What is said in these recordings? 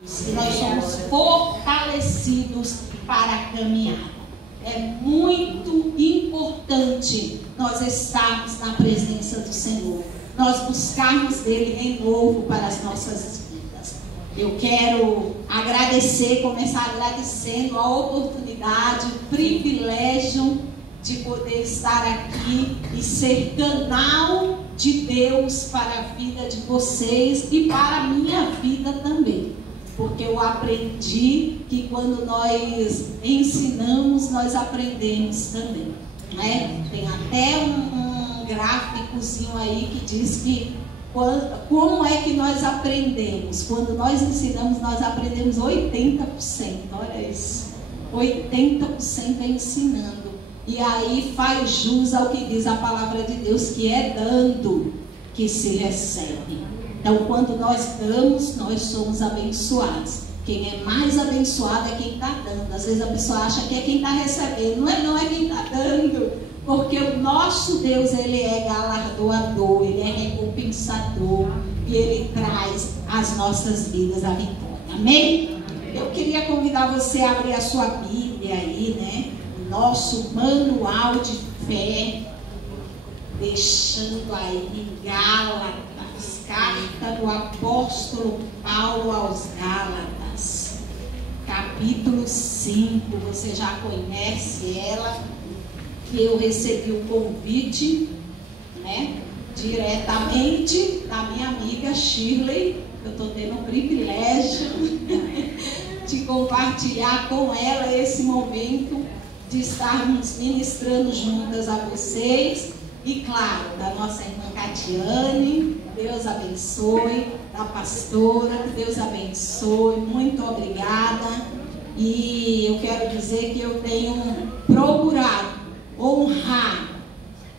E nós somos fortalecidos para a caminhada. É muito importante nós estarmos na presença do Senhor, nós buscarmos dele renovo para as nossas vidas. Eu quero começar agradecendo a oportunidade, o privilégio de poder estar aqui e ser canal de Deus para a vida de vocês e para a minha vida também. Porque eu aprendi que quando nós ensinamos, nós aprendemos também, né? Tem até um gráficozinho aí que diz que como é que nós aprendemos? Quando nós ensinamos, nós aprendemos 80%. Olha isso, 80% é ensinando. E aí faz jus ao que diz a palavra de Deus, que é dando que se recebe. Então, quando nós damos, nós somos abençoados. Quem é mais abençoado é quem está dando. Às vezes a pessoa acha que é quem está recebendo. Não é quem está dando. Porque o nosso Deus, ele é galardoador, ele é recompensador. E ele traz às nossas vidas a vitória. Amém? Eu queria convidar você a abrir a sua Bíblia aí, né? O nosso manual de fé. Deixando aí em Gálatas. Carta do apóstolo Paulo aos Gálatas, capítulo 5, você já conhece ela, que eu recebi o convite, né, diretamente da minha amiga Shirley. Eu estou tendo o privilégio de compartilhar com ela esse momento, de estarmos ministrando juntas a vocês. E claro, da nossa irmã Catiane, Deus abençoe, da pastora, Deus abençoe, muito obrigada. E eu quero dizer que eu tenho procurado honrar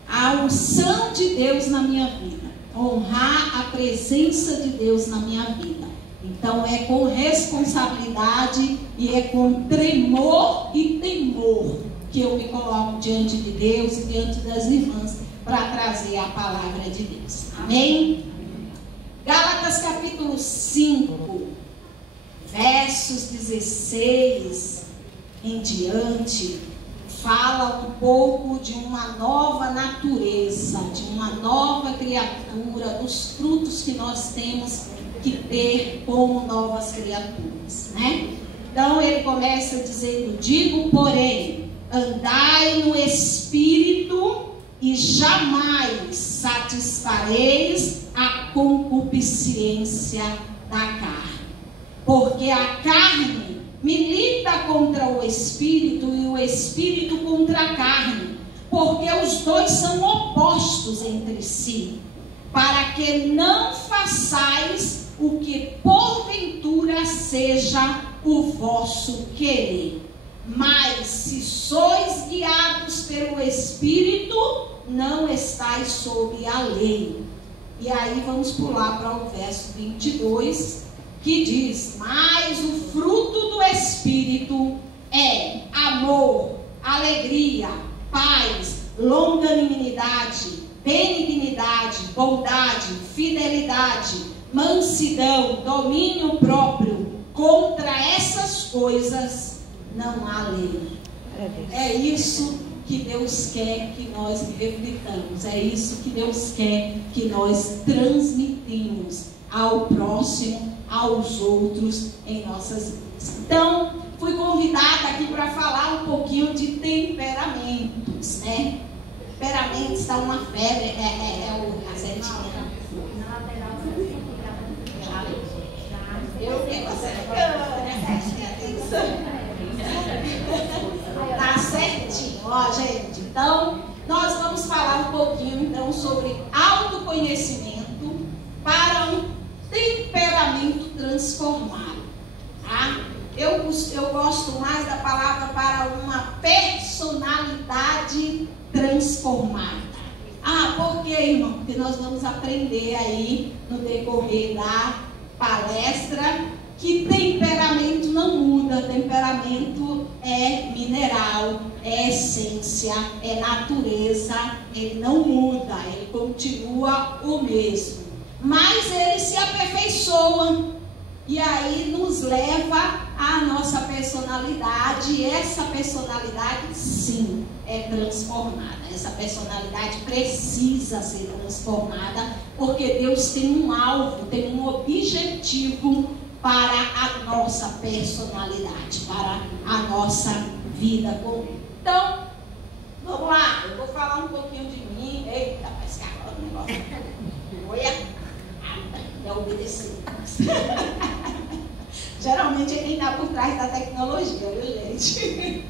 a unção de Deus na minha vida, honrar a presença de Deus na minha vida. Então é com responsabilidade e é com tremor e temor que eu me coloco diante de Deus e diante das irmãs para trazer a palavra de Deus. Amém? Gálatas capítulo 5, versos 16 em diante, fala um pouco de uma nova natureza, de uma nova criatura, dos frutos que nós temos que ter como novas criaturas, né? Então ele começa dizendo: digo, porém, andai no Espírito e jamais satisfareis a concupiscência da carne. Porque a carne milita contra o Espírito e o Espírito contra a carne, porque os dois são opostos entre si, para que não façais o que porventura seja o vosso querer. Mas se sois guiados pelo Espírito, não estáis sob a lei. E aí vamos pular para o verso 22, que diz: mas o fruto do Espírito é amor, alegria, paz, longanimidade, benignidade, bondade, fidelidade, mansidão, domínio próprio. Contra essas coisas não há lei. É isso que Deus quer que nós reflitamos. É isso que Deus quer que nós transmitimos ao próximo, aos outros em nossas vidas. Então, fui convidada aqui para falar um pouquinho de temperamentos, né? Temperamentos está uma febre, a setinha. Eu fiquei com tá certinho, ó, gente. Então, nós vamos falar um pouquinho então sobre autoconhecimento para um temperamento transformado, tá? Eu gosto mais da palavra para uma personalidade transformada. Por quê, irmão? Porque nós vamos aprender aí no decorrer da palestra que temperamento não muda. Temperamento é mineral, é essência, é natureza, ele não muda, ele continua o mesmo. Mas ele se aperfeiçoa. E aí nos leva à nossa personalidade. E essa personalidade, sim, é transformada. Essa personalidade precisa ser transformada, porque Deus tem um alvo, tem um objetivo para a nossa personalidade, para a nossa vida comum. Então, vamos lá, eu vou falar um pouquinho de mim. Eita, mas que agora o negócio é obedecer. Geralmente é quem está por trás da tecnologia, viu, gente?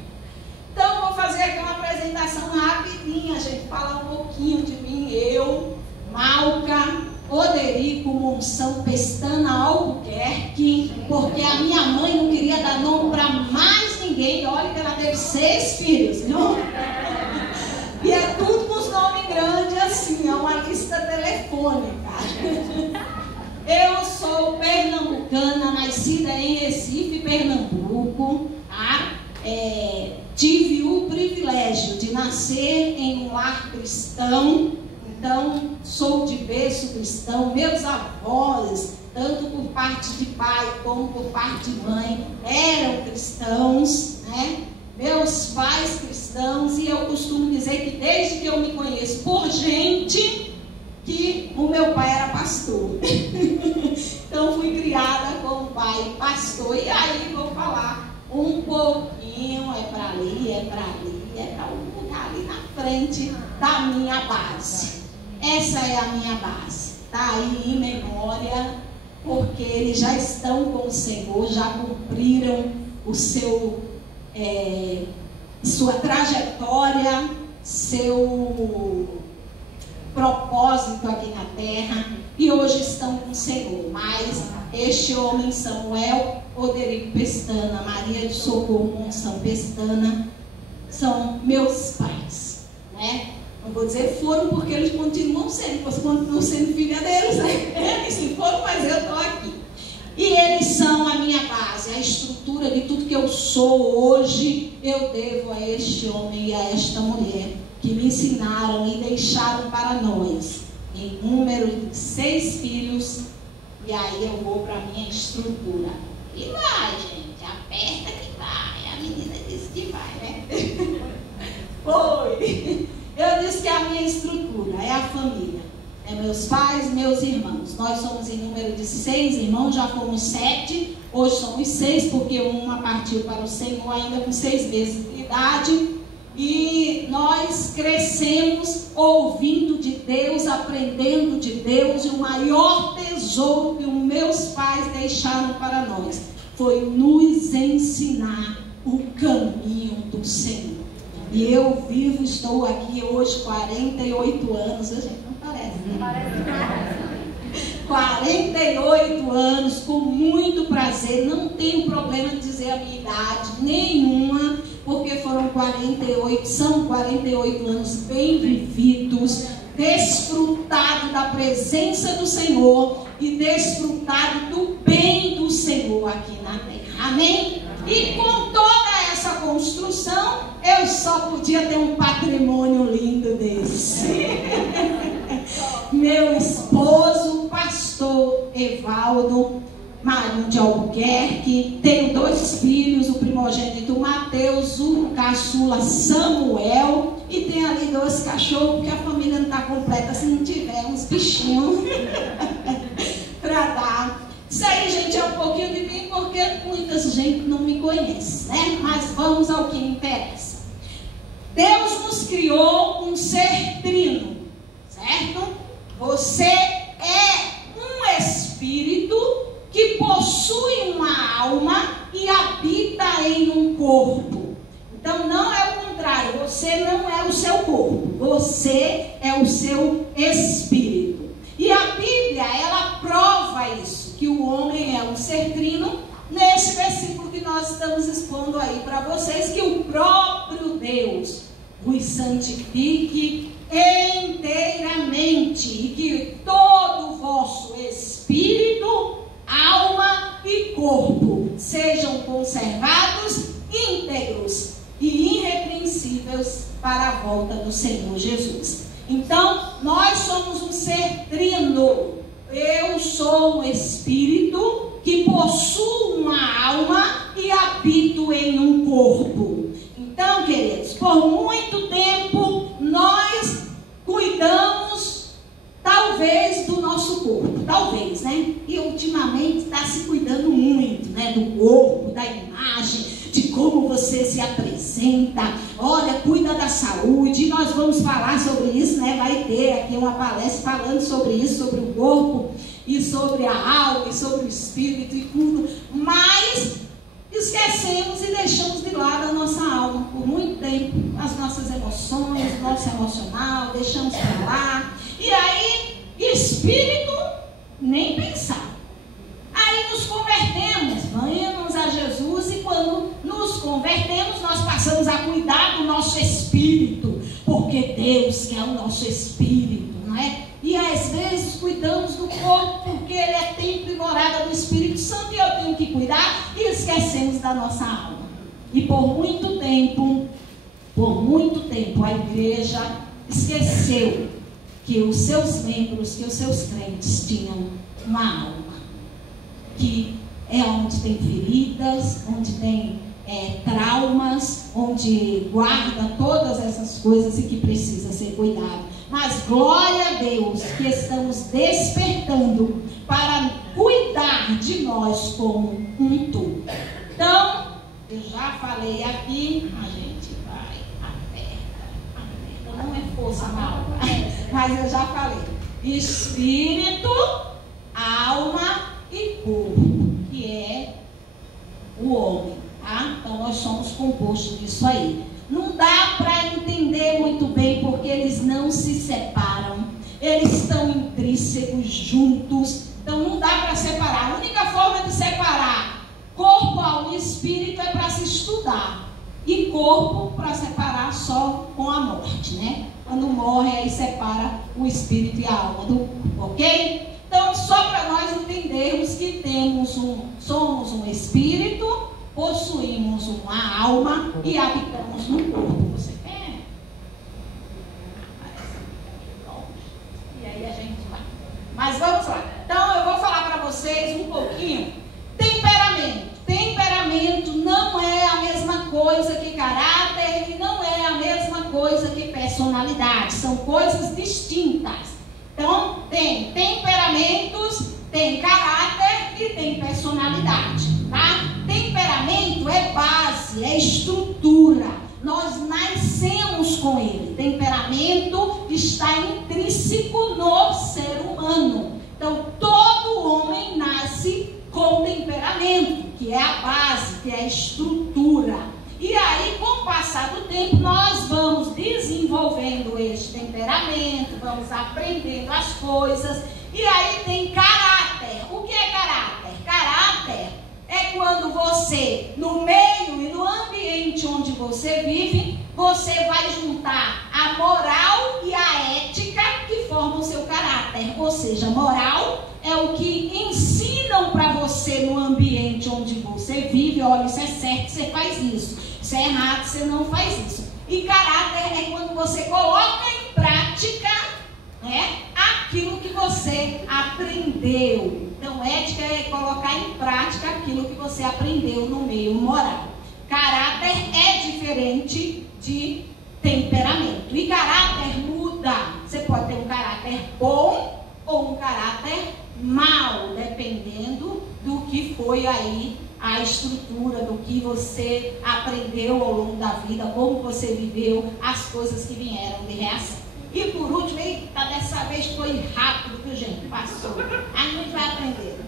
Então, vou fazer aqui uma apresentação rapidinha, gente, falar um pouquinho de mim. Eu, Malca Oderico Monção Pestana Albuquerque, porque a minha mãe não queria dar nome para mais ninguém. Olha que ela teve 6 filhos, não? E é tudo com os nomes grandes assim, é uma lista telefônica. Eu sou pernambucana, nascida em Recife, Pernambuco, tá? Tive o privilégio de nascer em um lar cristão, então sou de berço cristão. Meus avós, tanto por parte de pai como por parte de mãe, eram cristãos, né? Meus pais cristãos, e eu costumo dizer que desde que eu me conheço por gente, que o meu pai era pastor. Então fui criada com o pai pastor. E aí vou falar um pouquinho, é para ali, é para ali, é para um lugar ali na frente da minha base. Essa é a minha base. Está aí em memória, porque eles já estão com o Senhor, já cumpriram o seu, sua trajetória, seu propósito aqui na terra, e hoje estão com o Senhor. Mas este homem, Samuel Oderico Pestana, Maria de Socorro Monção Pestana, são meus pais, né? Não vou dizer foram, porque eles continuam sendo, você continua sendo filha deles, né? E se foram, mas eu estou aqui. E eles são a minha base, a estrutura de tudo que eu sou hoje, eu devo a este homem e a esta mulher, que me ensinaram e deixaram para nós, em número de 6 filhos. E aí eu vou para a minha estrutura. E vai, gente, aperta que vai. A menina disse que vai, né? Foi. Eu disse que a minha estrutura é a família. É meus pais, meus irmãos. Nós somos em número de 6 irmãos, já fomos 7. Hoje somos 6, porque uma partiu para o Senhor ainda com 6 meses de idade. E nós crescemos ouvindo de Deus, aprendendo de Deus. E o maior tesouro que os meus pais deixaram para nós foi nos ensinar o caminho do Senhor. E eu vivo, estou aqui hoje 48 anos. A gente não parece, né? Parece. 48 anos, com muito prazer. Não tenho problema de dizer a minha idade nenhuma, porque foram 48, são 48 anos bem vividos, desfrutado da presença do Senhor e desfrutado do bem do Senhor aqui na terra. Amém? E com toda essa construção, eu só podia ter um patrimônio lindo desse. Meu esposo, pastor Evaldo Marinho de Albuquerque, tenho 2 filhos, o primogênito Mateus, o caçula Samuel, e tem ali 2 cachorros, porque a família não está completa se não tiver uns bichinhos para dar. Isso aí, gente, é um pouquinho de mim, porque muita gente não me conhece, né? Mas vamos ao que interessa. Deus nos criou um ser trino, certo? Você é um espírito que possui uma alma e habita em um corpo. Então não é o contrário, você não é o seu corpo, você é o seu espírito. E a Bíblia, ela prova isso, que o homem é um ser trino, nesse versículo que nós estamos expondo aí para vocês, que o próprio Deus vos santifique inteiramente, e que todo o vosso espírito, alma e corpo sejam conservados íntegros e irrepreensíveis para a volta do Senhor Jesus. Então, nós somos um ser trino. Eu sou um espírito, que possuo uma alma e habito em um corpo. Então, queridos, por muito tempo nós cuidamos, talvez, do nosso corpo, talvez, né? E ultimamente está se cuidando muito, né? Do corpo, da imagem, de como você se apresenta. Olha, cuida da saúde. E nós vamos falar sobre isso, né? Vai ter aqui uma palestra falando sobre isso, sobre o corpo e sobre a alma e sobre o espírito e tudo. Mas esquecemos e deixamos de lado a nossa alma por muito tempo, as nossas emoções, nosso emocional, deixamos para lá. E aí, espírito, nem pensar. Aí nos convertemos, venhamos a Jesus, e quando nos convertemos, nós passamos a cuidar do nosso espírito, porque Deus quer o nosso espírito, não é? E às vezes cuidamos do corpo, porque ele é templo e morada do Espírito Santo, e eu tenho que cuidar, e esquecemos da nossa alma. E por muito tempo, a igreja esqueceu que os seus membros, que os seus crentes tinham uma alma, que é onde tem feridas, onde tem traumas, onde guarda todas essas coisas e que precisa ser cuidado. Mas glória a Deus que estamos despertando para cuidar de nós como um todo. Então, eu já falei aqui, a gente vai aperta, não é força mal, mas eu já falei, espírito, alma e corpo, que é o homem, tá? Então nós somos compostos disso aí. Não dá para entender muito bem, porque eles não se separam, eles estão intrínsecos juntos, então não dá para separar. A única forma de separar corpo, alma e espírito é para se estudar, e corpo para separar só com a morte, né? Quando morre, aí separa o espírito e a alma do corpo, ok? Então, só para nós entendermos que somos um espírito, possuímos uma alma e habitamos no corpo. Você quer? E aí a gente vai. Mas vamos lá. Então eu vou falar para vocês um pouquinho. Temperamento. Temperamento não é a mesma coisa que caráter e não é a mesma coisa que personalidade. São coisas distintas. Então tem temperamentos, tem caráter e tem personalidade, tá? Temperamento é base, é estrutura. Nós nascemos com ele. Temperamento está intrínseco no ser humano. Então, todo homem nasce com temperamento, que é a base, que é a estrutura. E aí, com o passar do tempo, nós vamos desenvolvendo este temperamento, vamos aprendendo as coisas. E aí tem caráter. O que é caráter? Caráter é quando você, no meio e no ambiente onde você vive, você vai juntar a moral e a ética que formam o seu caráter. Ou seja, moral é o que ensinam para você no ambiente onde você vive. Olha, isso é certo, você faz isso. Isso é errado, você não faz isso. E caráter é quando você coloca em prática, né, aquilo que você aprendeu. Então, ética é colocar em prática aquilo que você aprendeu no meio moral. Caráter é diferente de temperamento. E caráter muda. Você pode ter um caráter bom ou um caráter mau, dependendo do que foi aí a estrutura, do que você aprendeu ao longo da vida, como você viveu, as coisas que vieram de reação. E por último, eita, dessa vez foi rápido, viu, gente? Passou. A gente vai aprender.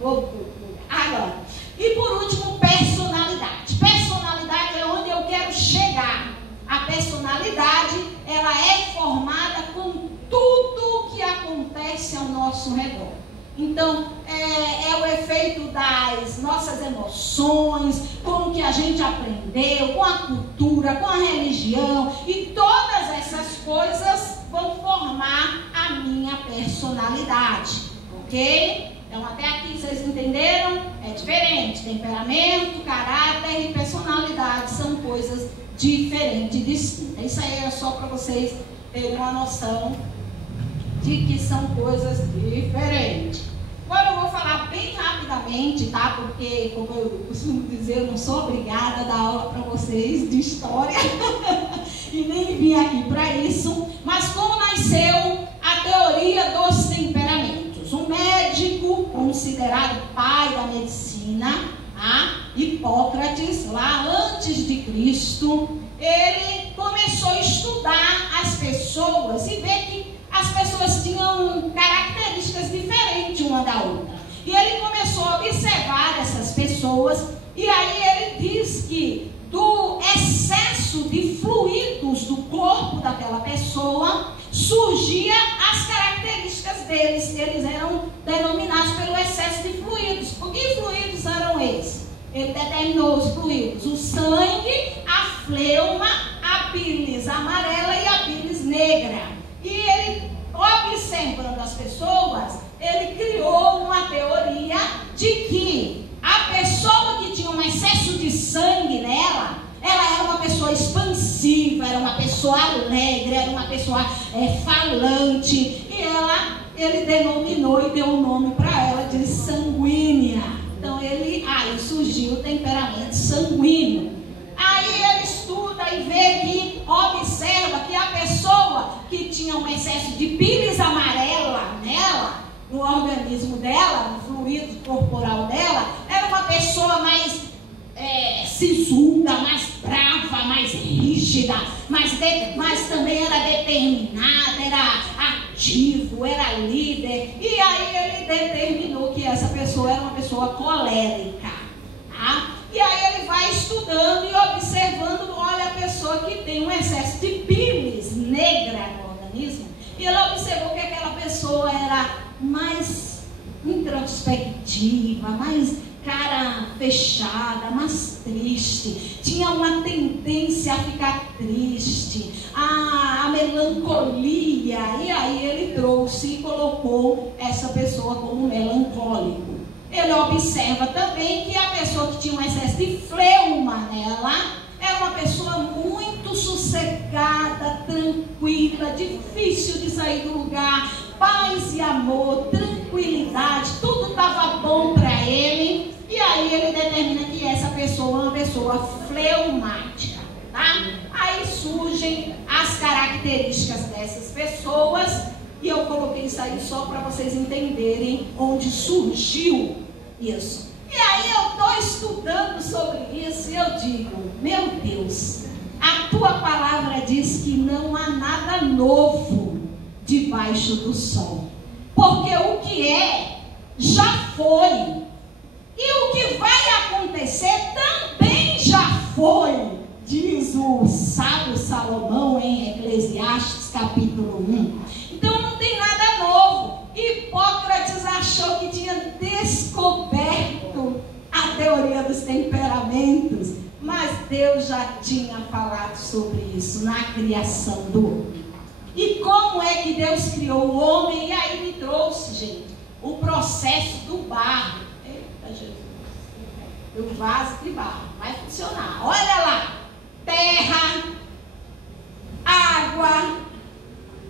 Agora. E por último, personalidade. Personalidade é onde eu quero chegar. A personalidade, ela é formada com tudo que acontece ao nosso redor. Então, é o efeito das nossas emoções, com o que a gente aprendeu, com a cultura, com a religião, e todas essas coisas vão formar a minha personalidade, ok? Então, até aqui vocês entenderam? É diferente. Temperamento, caráter e personalidade são coisas diferentes e distintas. Isso aí é só para vocês terem uma noção de que são coisas diferentes. Agora eu vou falar bem rapidamente, tá? Porque, como eu costumo dizer, eu não sou obrigada a dar aula para vocês de história e nem vim aqui para isso. Mas como nasceu a teoria dos temperamentos? Um médico considerado pai da medicina, Hipócrates, lá antes de Cristo, ele começou a estudar as pessoas e ver que as pessoas tinham características diferentes uma da outra. E ele começou a observar essas pessoas, e aí ele diz que do excesso de fluidos do corpo daquela pessoa, surgia as características deles. Eles eram denominados pelo excesso de fluidos. Que fluidos eram esses? Ele determinou os fluidos: o sangue, a fleuma, a bilis amarela e a bilis negra. E ele, observando as pessoas, ele criou uma teoria de que a pessoa que tinha um excesso de sangue nela, ela era uma pessoa expansiva, era uma pessoa alegre, era uma pessoa falante. E ele denominou e deu um nome para ela de sanguínea. Então aí surgiu o temperamento sanguíneo. Aí ele estuda e vê que, observa que a pessoa que tinha um excesso de bilis amarela nela, no organismo dela, no fluido corporal dela, era uma pessoa mais sisuda, mais brava, mais rígida, mas também era determinada, era ativo, era líder. E aí ele determinou que essa pessoa era uma pessoa colérica, tá? E aí ele vai estudando e observando, olha, a pessoa que tem um excesso de bilis negra no organismo, e ele observou que aquela pessoa era mais introspectiva, mais cara fechada, mais triste, tinha uma tendência a ficar triste, a melancolia. E aí ele trouxe e colocou essa pessoa como melancólico. Ele observa também que a pessoa que tinha um excesso de fleuma nela era uma pessoa muito sossegada, tranquila, difícil de sair do lugar, paz e amor, tranquilidade, tudo estava bom para ele. E aí ele determina que essa pessoa é uma pessoa fleumática, tá? Aí surgem as características dessas pessoas, e eu coloquei isso aí só para vocês entenderem onde surgiu isso. E aí eu estou estudando sobre isso e eu digo, meu Deus, a tua palavra diz que não há nada novo debaixo do sol, porque o que já foi, e o que vai acontecer também já foi, diz o sábio Salomão em Eclesiastes capítulo 1. Então não tem nada novo. Hipócrates achou que tinha descoberto a teoria dos temperamentos, mas Deus já tinha falado sobre isso na criação do homem. E como é que Deus criou o homem? E aí me trouxe, gente, o processo do barro. Eita, Jesus. Do vaso de barro. Vai funcionar. Olha lá. Terra, água,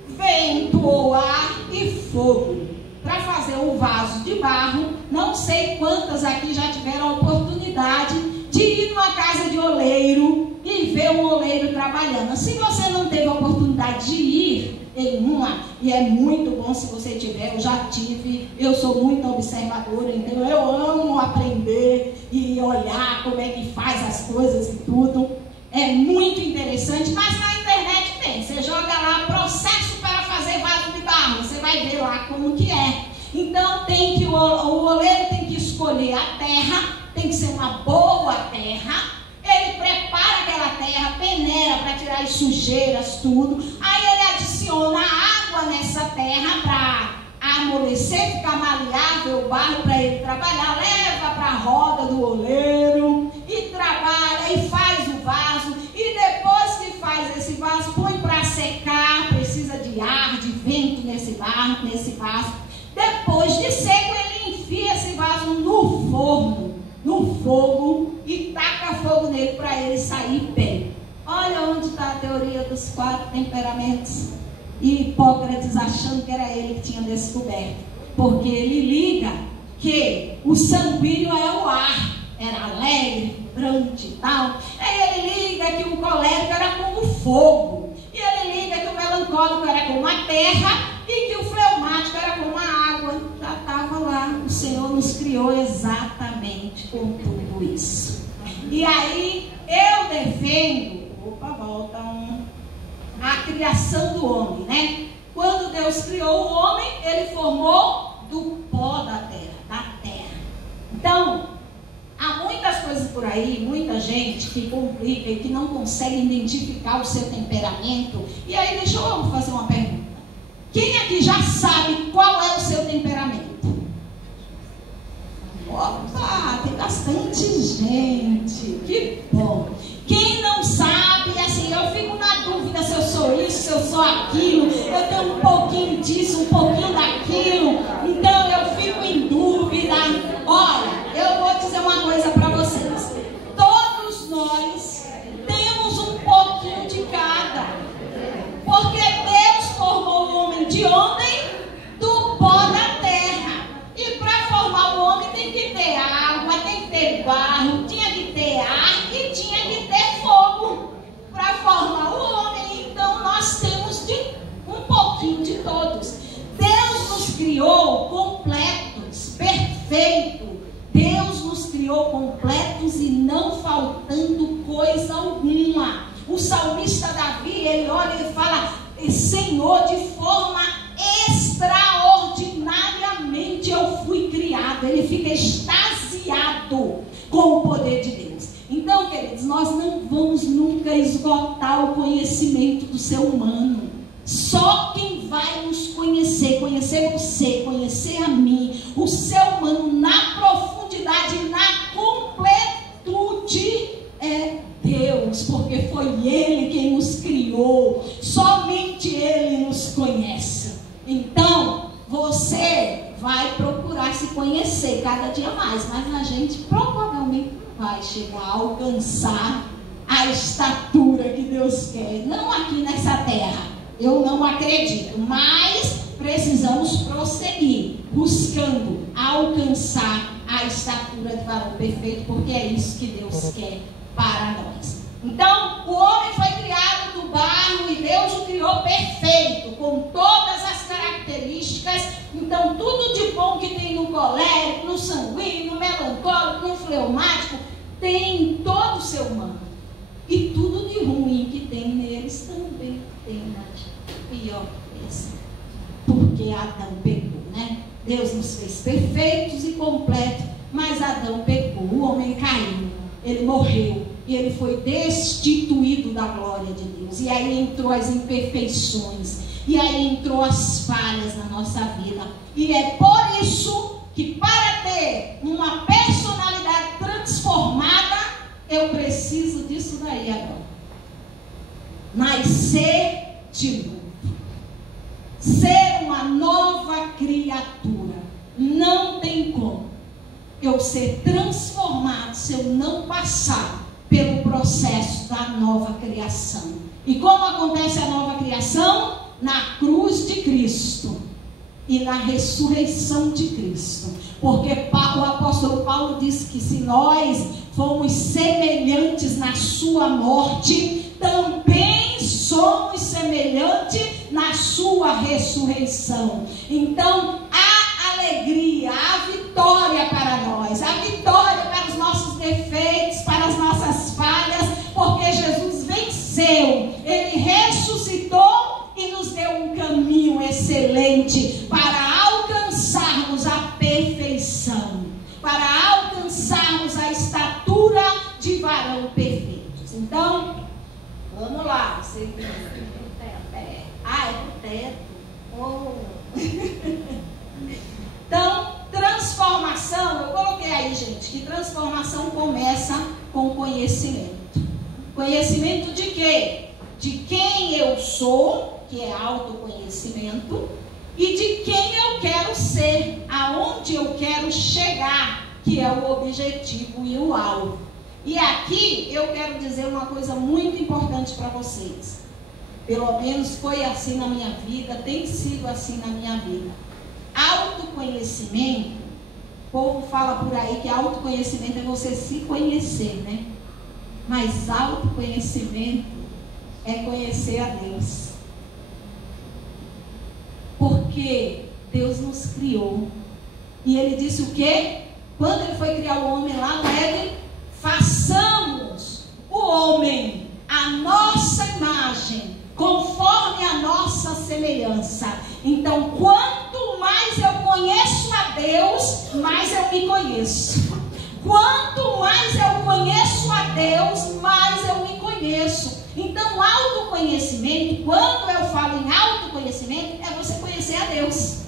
vento ou ar e fogo. Para fazer um vaso de barro, não sei quantas aqui já tiveram a oportunidade de ir numa casa de oleiro e ver um oleiro trabalhando. Se você não teve a oportunidade de ir em uma, e é muito bom se você tiver, eu já tive, eu sou muito observadora, então eu amo aprender e olhar como é que faz as coisas e tudo. É muito interessante, mas na internet tem. Você joga lá processo para fazer vaso de barro, você vai ver lá como que é. Então tem que o oleiro tem que escolher a terra, tem que ser uma boa terra. Ele prepara aquela terra, peneira para tirar as sujeiras, tudo. Aí ele adiciona água nessa terra para amolecer, ficar maleável o barro para ele trabalhar. Leva para a roda do oleiro e trabalha e faz o vaso. E depois que faz esse vaso, põe para secar. Precisa de ar, de vento nesse barro, nesse vaso. Depois de seco, ele enfia esse vaso no forno, no fogo, e taca fogo nele para ele sair bem. Olha onde está a teoria dos 4 temperamentos. E Hipócrates achando que era ele que tinha descoberto, porque ele liga que o sanguíneo é o ar, era alegre, vibrante e tal. Aí ele liga que o colérico era como o fogo, e ele liga que o melancólico era como a terra, e que o fleumático era como a água. Já estava lá, o Senhor nos criou exatamente com tudo isso. E aí eu defendo, a criação do homem, né? Quando Deus criou o homem, ele formou do pó da terra. Então, há muitas coisas por aí, muita gente que complica e que não consegue identificar o seu temperamento. E aí, deixa eu fazer uma pergunta. Quem aqui já sabe qual é o seu temperamento? Opa, tem bastante gente. Que bom. Quem não sabe, assim, eu fico na dúvida se eu sou isso, se eu sou aquilo. Eu tenho um pouquinho disso, um pouquinho daquilo. Então eu fico em dúvida. Olha, eu vou dizer uma coisa para vocês. Todos nós temos um pouquinho de cada. Porque Deus formou o homem de ontem do pó da terra. E para formar o homem tem que ter água, tem que ter barro, tinha que ter ar e tinha que ter fogo para formar o homem. Então nós temos um pouquinho de todos. Deus nos criou completos, perfeito. Deus nos criou completos e não faltando coisa alguma. O salmista Davi, ele olha e fala: Senhor, de forma extraordinariamente eu fui criado. Ele fica extasiado com o poder de Deus. Então, queridos, nós não vamos nunca esgotar o conhecimento do ser humano. Só quem vai nos conhecer você, conhecer a mim, o ser humano na profundidade, na completude, é Deus, porque foi Ele quem nos criou. Somente Ele nos conhece. Então, você vai procurar se conhecer cada dia mais, mas a gente provavelmente vai chegar a alcançar a estatura que Deus quer. Não aqui nessa terra, eu não acredito, mas precisamos prosseguir, buscando alcançar a estatura de varão perfeito, porque é isso que Deus quer para nós. Então, o homem foi criado do barro e Deus o criou perfeito, com todas as características. Então, tudo de bom que tem no colérico, no sanguíneo, no melancólico, no fleumático, tem em todo o ser humano. E tudo de ruim que tem neles também tem na pior coisa. Porque Adão pecou, né? Deus nos fez perfeitos e completos, mas Adão pecou, o homem caiu, ele morreu. E ele foi destituído da glória de Deus. E aí entrou as imperfeições. E aí entrou as falhas na nossa vida. E é por isso que, para ter uma personalidade transformada, eu preciso disso daí agora. Nascer de novo. Ser uma nova criatura. Não tem como eu ser transformado se eu não passar pelo processo da nova criação. E como acontece a nova criação? Na cruz de Cristo e na ressurreição de Cristo. Porque o apóstolo Paulo disse que se nós fomos semelhantes na sua morte, também somos semelhantes na sua ressurreição. Então, a alegria, a vitória para nós, a vitória para os nossos defeitos, para as nossas falhas, porque Jesus venceu, Ele ressuscitou e nos deu um caminho excelente para alcançarmos a perfeição, para alcançarmos a estatura de varão perfeito. Então, vamos lá. Você... é pro teto. Oh. Então, transformação, eu coloquei aí, gente, que transformação começa com conhecimento. Conhecimento de quê? De quem eu sou, que é autoconhecimento, e de quem eu quero ser, aonde eu quero chegar, que é o objetivo e o alvo. E aqui eu quero dizer uma coisa muito importante para vocês. Pelo menos foi assim na minha vida, tem sido assim na minha vida. Autoconhecimento povo fala por aí que autoconhecimento é você se conhecer, né? Mas autoconhecimento é conhecer a Deus. Porque Deus nos criou. E Ele disse o quê? Quando Ele foi criar o homem lá no Éden, façamos o homem a nossa imagem, conforme a nossa semelhança. Então, quanto mais eu conheço a Deus, mais eu me conheço. Quanto mais eu conheço a Deus, mais eu me conheço. Então, autoconhecimento, quando eu falo em autoconhecimento, é você conhecer a Deus.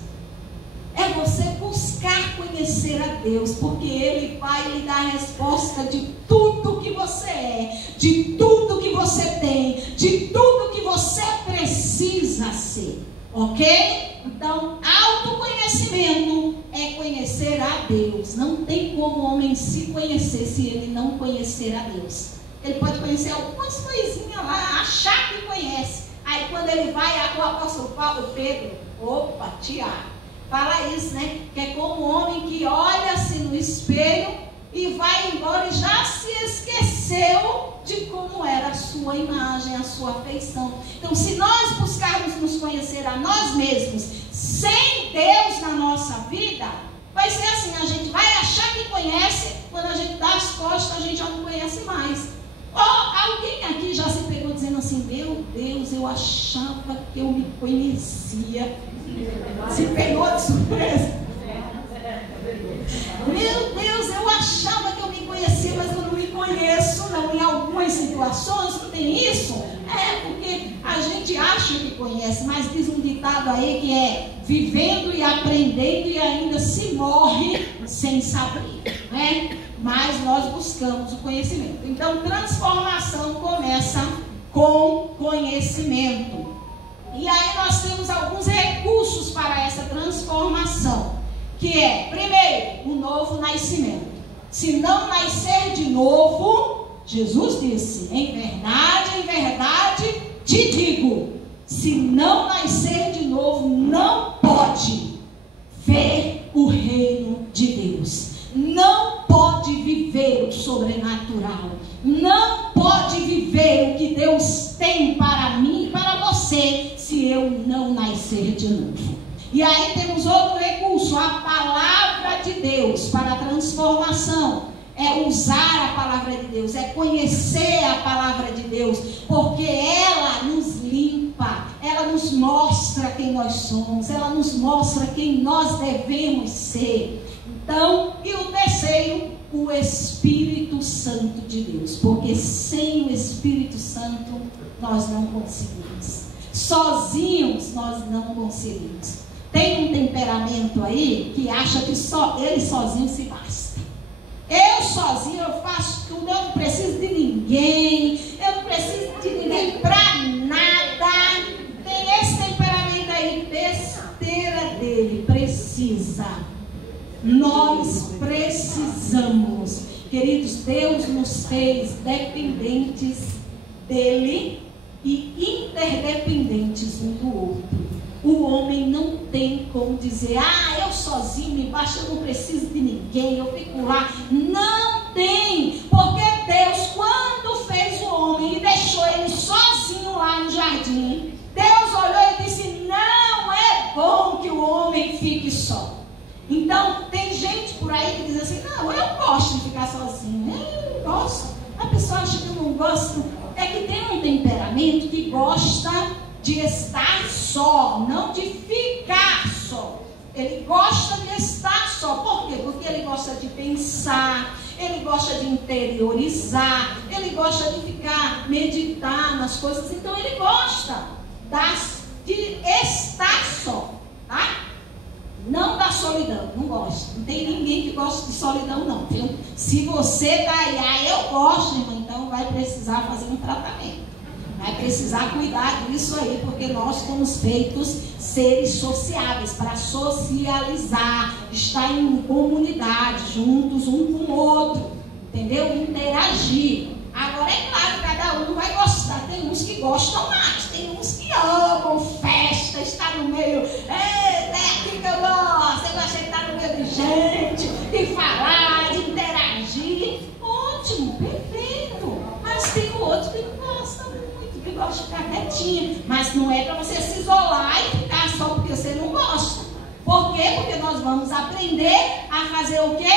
É você buscar conhecer a Deus, porque Ele vai lhe dar a resposta de tudo que você é, de tudo que você tem, de tudo que você precisa ser, ok? Então, autoconhecimento é conhecer a Deus. Não tem como o homem se conhecer se ele não conhecer a Deus. Ele pode conhecer algumas coisinhas lá, achar que conhece. Aí quando ele vai, o apóstolo Paulo, Pedro, opa, Tiago, fala isso, né? Que é como um homem que olha-se no espelho e vai embora e já se esqueceu de como era a sua imagem, a sua feição. Então, se nós buscarmos nos conhecer a nós mesmos, sem Deus na nossa vida, vai ser assim, a gente vai achar que conhece, quando a gente dá as costas, a gente já não conhece mais. Alguém aqui já se pegou dizendo assim, meu Deus, eu achava que eu me conhecia. Se pegou de surpresa. Meu Deus, eu achava que eu me conhecia, mas eu não me conheço, não. Em algumas situações, não tem isso? É, porque a gente acha que conhece, mas diz um ditado aí que é vivendo e aprendendo e ainda se morre sem saber, né? Mas nós buscamos o conhecimento. Então, transformação começa com conhecimento. E aí nós temos alguns recursos para essa transformação, que é, primeiro, o novo nascimento. Se não nascer de novo, Jesus disse, em verdade, te digo, se não nascer de novo, não pode ver o reino de Deus. Não pode viver o sobrenatural. Não pode viver o que Deus tem para mim e para você, se eu não nascer de novo. E aí temos outro recurso, a palavra de Deus para a transformação. É usar a palavra de Deus, é conhecer a palavra de Deus, porque ela nos limpa, ela nos mostra quem nós somos, ela nos mostra quem nós devemos ser. Então, e o terceiro, o Espírito Santo de Deus, porque sem o Espírito Santo nós não conseguimos. Sozinhos nós não conseguimos. Tem um temperamento aí que acha que só ele sozinho se basta. Eu sozinho eu faço tudo, eu não preciso de ninguém, eu não preciso de ninguém para nada. Tem esse temperamento aí, besteira dele, precisa. Nós precisamos, queridos, Deus nos fez dependentes dele e interdependentes um do outro. O homem não tem como dizer, eu sozinho me basta, eu não preciso de ninguém, eu fico lá. Não tem, porque Deus, quando fez o homem e deixou ele sozinho lá no jardim, Deus olhou e disse, não é bom que o homem fique só. Então, tem gente por aí que diz assim, não, eu gosto de ficar sozinho, eu gosto. A pessoa acha que eu não gosto, é que tem um temperamento que gosta de estar só, não de ficar só. Ele gosta de estar só. Por quê? Porque ele gosta de pensar, ele gosta de interiorizar, ele gosta de ficar, meditar nas coisas. Então ele gosta de estar só, tá? Não da solidão, não gosta. Não tem ninguém que gosta de solidão não, viu? Se você tá aí, eu gosto, irmão, então vai precisar fazer um tratamento. Vai precisar cuidar disso aí, porque nós somos feitos seres sociáveis, para socializar, estar em comunidade, juntos um com o outro, entendeu? Interagir. Agora é claro, cada um vai gostar. Tem uns que gostam mais, tem uns que amam festa, estar no meio. É aqui que eu gosto de estar no meio de gente. de falar, de interagir. Ótimo, perfeito. Mas tem outro que não gosta muito, que gosta de ficar quietinho. Mas não é para você se isolar e ficar só porque você não gosta. Por quê? Porque nós vamos aprender a fazer o quê?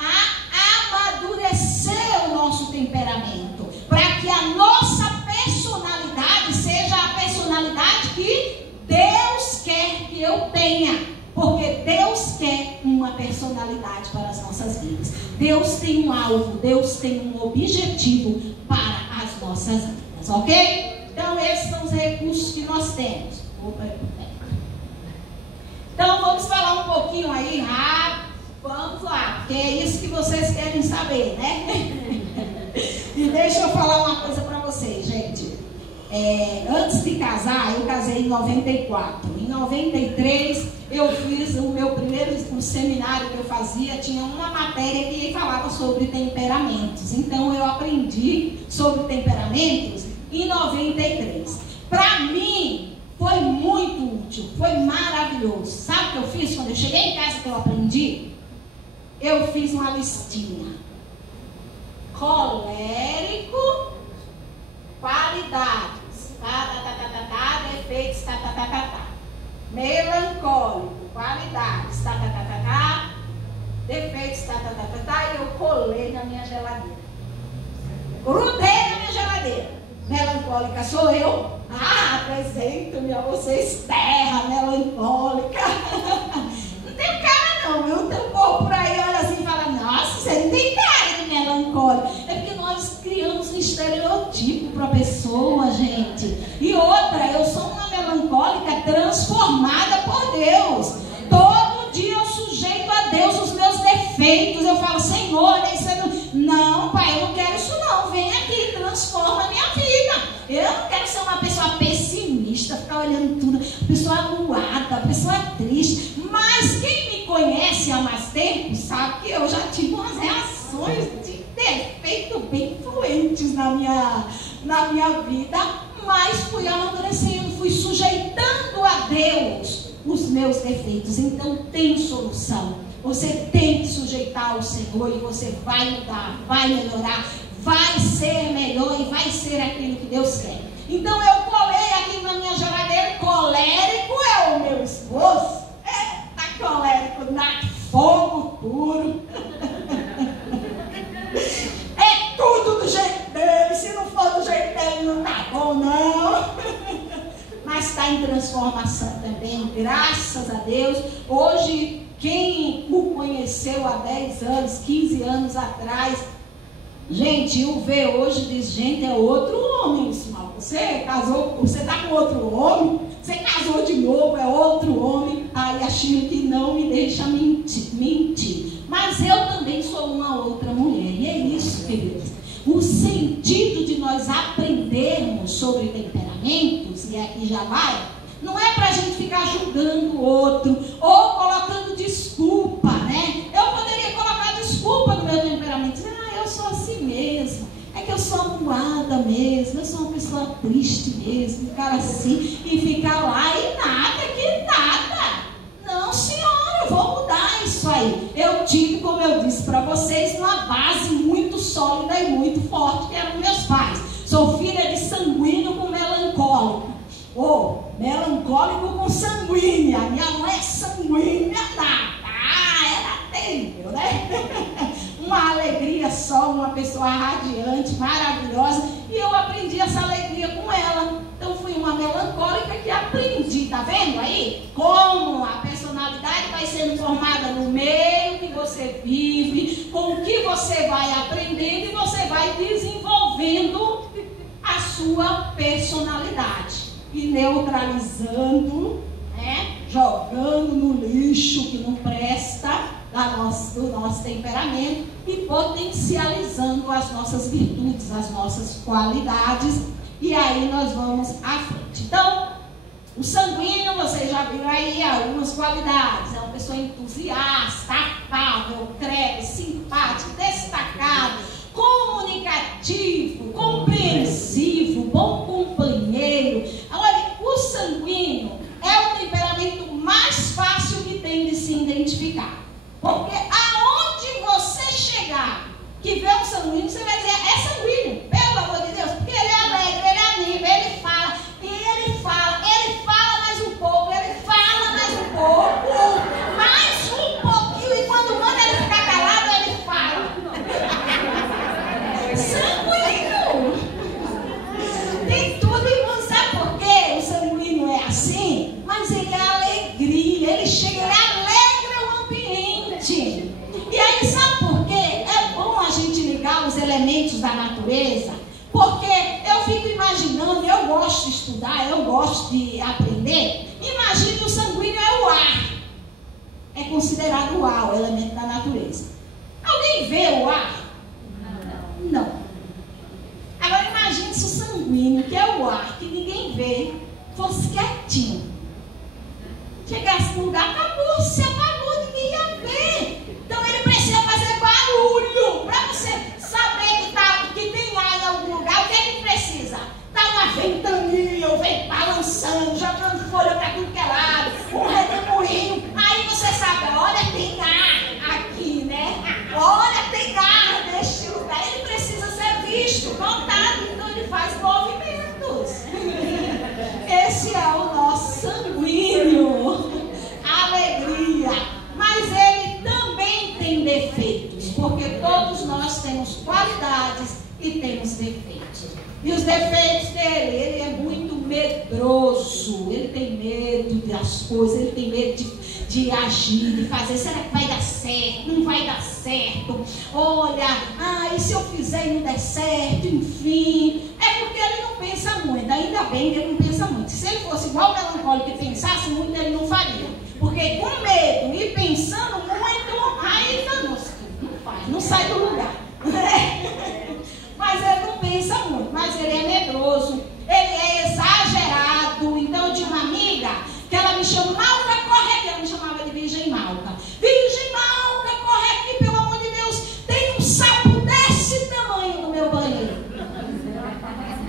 A amadurecer o nosso temperamento. Para que a nossa personalidade seja a personalidade que Deus quer que eu tenha. Porque Deus quer uma personalidade para as nossas vidas. Deus tem um alvo, Deus tem um objetivo para as nossas vidas, ok? Então esses são os recursos que nós temos. Então vamos falar um pouquinho aí, vamos lá, porque é isso que vocês querem saber, né? E deixa eu falar uma coisa para vocês, gente. Antes de casar, eu casei em 94. Em 93, eu fiz o meu primeiro seminário que eu fazia, tinha uma matéria que falava sobre temperamentos. Então, eu aprendi sobre temperamentos em 93. Para mim, foi muito útil, foi maravilhoso. Sabe o que eu fiz quando eu cheguei em casa que eu aprendi? Eu fiz uma listinha. Colérico, qualidades, defeitos, melancólico, qualidades, defeitos, e eu colei na minha geladeira. Grudei na minha geladeira. Melancólica sou eu. Apresento-me a vocês, terra melancólica. Não tem cara não, viu? Tem um povo por aí, olha assim e fala, nossa, você não tem cara de melancólica. É porque nós criamos um estereotipo para a pessoa, gente. E outra, eu sou uma melancólica transformada por Deus. Todo dia eu sujeito a Deus os meus defeitos. Eu falo, Senhor, não, pai, eu não quero isso não. Vem aqui, transforma a minha vida. Eu não quero ser uma pessoa pessimista, ficar olhando tudo, pessoa amuada, pessoa triste. Mas quem me conhece há mais tempo sabe que eu já tive umas reações de defeito bem influentes na minha vida, mas fui amadurecendo, fui sujeitando a Deus os meus defeitos. Então tem solução. Você tem que sujeitar ao Senhor e você vai mudar, vai melhorar, vai ser melhor e vai ser aquilo que Deus quer. Então eu colei aqui na minha geladeira, colérico é o meu esposo. Tá colérico, dá fogo puro. É tudo do jeito dele, se não for do jeito dele não tá bom não. Mas está em transformação também, graças a Deus. Hoje, quem o conheceu há 10 anos, 15 anos atrás, gente, o vê hoje diz, gente, é outro homem, senhor. Você casou, você está com outro homem, você casou de novo, é outro homem. Aí a Chique não me deixa mentir. Mas eu também sou uma outra mulher. E é isso, queridos. O sentido de nós aprendermos sobre temperamentos, e aqui já vai, não é para a gente ficar julgando o outro ou colocando desculpa, né? Eu poderia colocar desculpa no meu temperamento, dizer, eu sou assim mesmo, é que eu sou amuada mesmo, eu sou uma pessoa triste mesmo, ficar assim e ficar lá e nada, que nada. Não, senhora, eu vou mudar isso aí. Eu tive, como eu disse para vocês, uma base muito sólida e muito forte, que eram meus pais. Sou filha de sanguíneo com melancólico. Melancólico com sanguínea. Minha mãe é sanguínea nada. Era terrível, né? Uma alegria só, uma pessoa radiante, maravilhosa. E eu aprendi essa alegria com ela. Então fui uma melancólica que aprendi, tá vendo aí? Como a personalidade vai sendo formada no meio que você vive, com o que você vai aprendendo e você vai desenvolvendo a sua personalidade. E neutralizando, né? Jogando no lixo que não presta do nosso temperamento e potencializando as nossas virtudes, as nossas qualidades. E aí nós vamos à frente. Então, o sanguíneo, vocês já viram aí algumas qualidades. É uma pessoa entusiasta, afável, crente, simpático, destacado, comunicativo, compreensivo, bom companheiro. Olha, o sanguíneo é o temperamento mais fácil que tem de se identificar. Porque aonde Sanguíneo. Tem tudo, irmão. Sabe por quê? O sanguíneo é assim, mas ele é alegria. Ele chega, ele alegra o ambiente. E aí, sabe por quê? É bom a gente ligar os elementos da natureza, porque eu fico imaginando, eu gosto de estudar, eu gosto de aprender. Imagine, o sanguíneo é o ar. É considerado o ar, o elemento da natureza. Alguém vê o ar? Não. Agora imagine se o sanguíneo, que é o ar, que ninguém vê, fosse quietinho. Chegasse no lugar, acabou, se apagou, ninguém ia ver. Então ele precisa fazer barulho. Para você saber que tem ar em algum lugar, o que é que precisa? Tá uma ventania, o vento balançando, jogando folha para tudo que é lado, um redemoinho. Aí você sabe, olha, tem ar aqui, né? Olha, tem ar neste lugar. Ele precisa ser visto, notado, então ele faz movimentos. Esse é o nosso sanguíneo. Alegria. Mas ele também tem defeitos, porque todos nós temos qualidades e temos defeitos. E os defeitos dele, ele é muito medroso, ele tem medo das coisas, ele tem medo de agir, de fazer. Será que vai dar certo? Não vai dar certo? Olha, e se eu fizer e não der certo? Enfim, é porque ele não pensa muito. Ainda bem que ele não pensa muito. Se ele fosse igual o melancólico e pensasse muito, ele não faria. Porque com medo e pensando muito, aí ele não faz, não sai do lugar. Mas ele não pensa muito, mas ele é medroso, ele é exagerado. Então eu tinha uma amiga que ela me chama, Malca, corre aqui. Ela me chamava de Virgem Malca. Virgem Malca, corre aqui, pelo amor de Deus, tem um sapo desse tamanho no meu banheiro.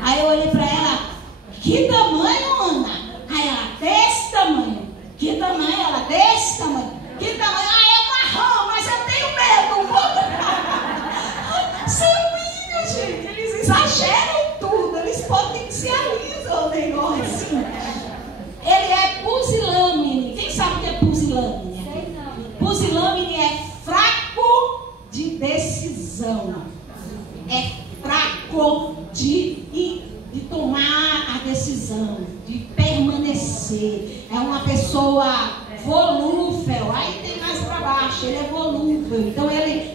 Aí eu olhei para ela, que tamanho, Ana? Aí ela, desse tamanho. Que tamanho? Ela, desse tamanho. Que tamanho? É uma rã, mas eu tenho medo. Gente, eles exageram tudo, eles potencializam o negócio. Ele é pusilânime. Quem sabe o que é pusilânime? Pusilânime é fraco de decisão. É fraco de tomar a decisão, de permanecer. É uma pessoa volúvel. Aí tem mais para baixo, ele é volúvel. Então ele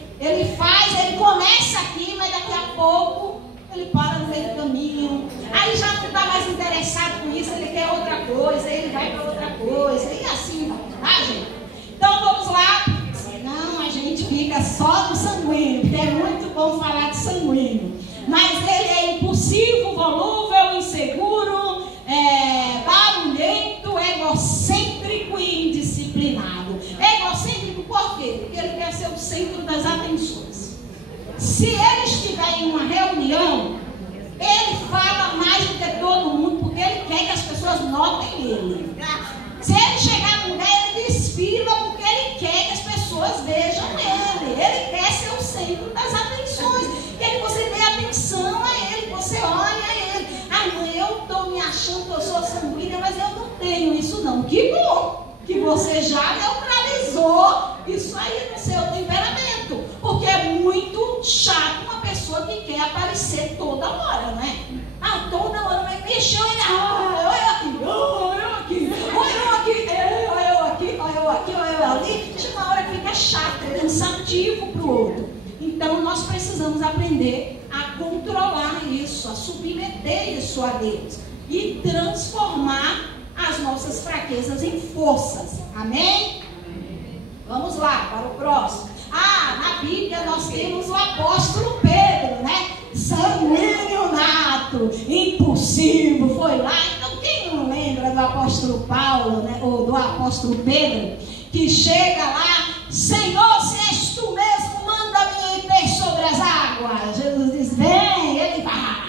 começa aqui, mas daqui a pouco ele para no meio do caminho. Aí já não está mais interessado com isso, ele quer outra coisa, ele vai para outra coisa, e assim, tá, gente? Então vamos lá, senão a gente fica só no sanguíneo, porque é muito bom falar de sanguíneo. Mas ele é impulsivo, volúvel, inseguro, barulhento, egocêntrico e indisciplinado. Egocêntrico por quê? Porque ele quer ser o centro das atenções. Se ele estiver em uma reunião, ele fala mais do que todo mundo, porque ele quer que as pessoas notem ele. Se ele chegar no lugar, ele desfila, porque ele quer que as pessoas vejam ele. Ele quer ser o centro das atenções. Quer que você dê atenção a ele, que você olhe a ele. Mãe, eu estou me achando que eu sou sanguínea, mas eu não tenho isso não. Que bom que você já neutralizou isso aí no seu temperamento. Porque é muito chato uma pessoa que quer aparecer toda hora, né? Toda hora vai mexer, olha aqui, olha eu aqui, olha eu aqui, olha eu aqui, olha eu aqui, olha eu ali. Chega uma hora que fica chato, é cansativo para o outro. Então nós precisamos aprender a controlar isso, a submeter isso a Deus e transformar as nossas fraquezas em forças. Amém? Vamos lá para o próximo. Na Bíblia nós temos o apóstolo Pedro, né? Sanguíneo nato, impulsivo, foi lá. Então quem não lembra do apóstolo Paulo, né? Ou do apóstolo Pedro, que chega lá, Senhor, se és tu mesmo, manda-me ir sobre as águas. Jesus diz, vem, ele vai.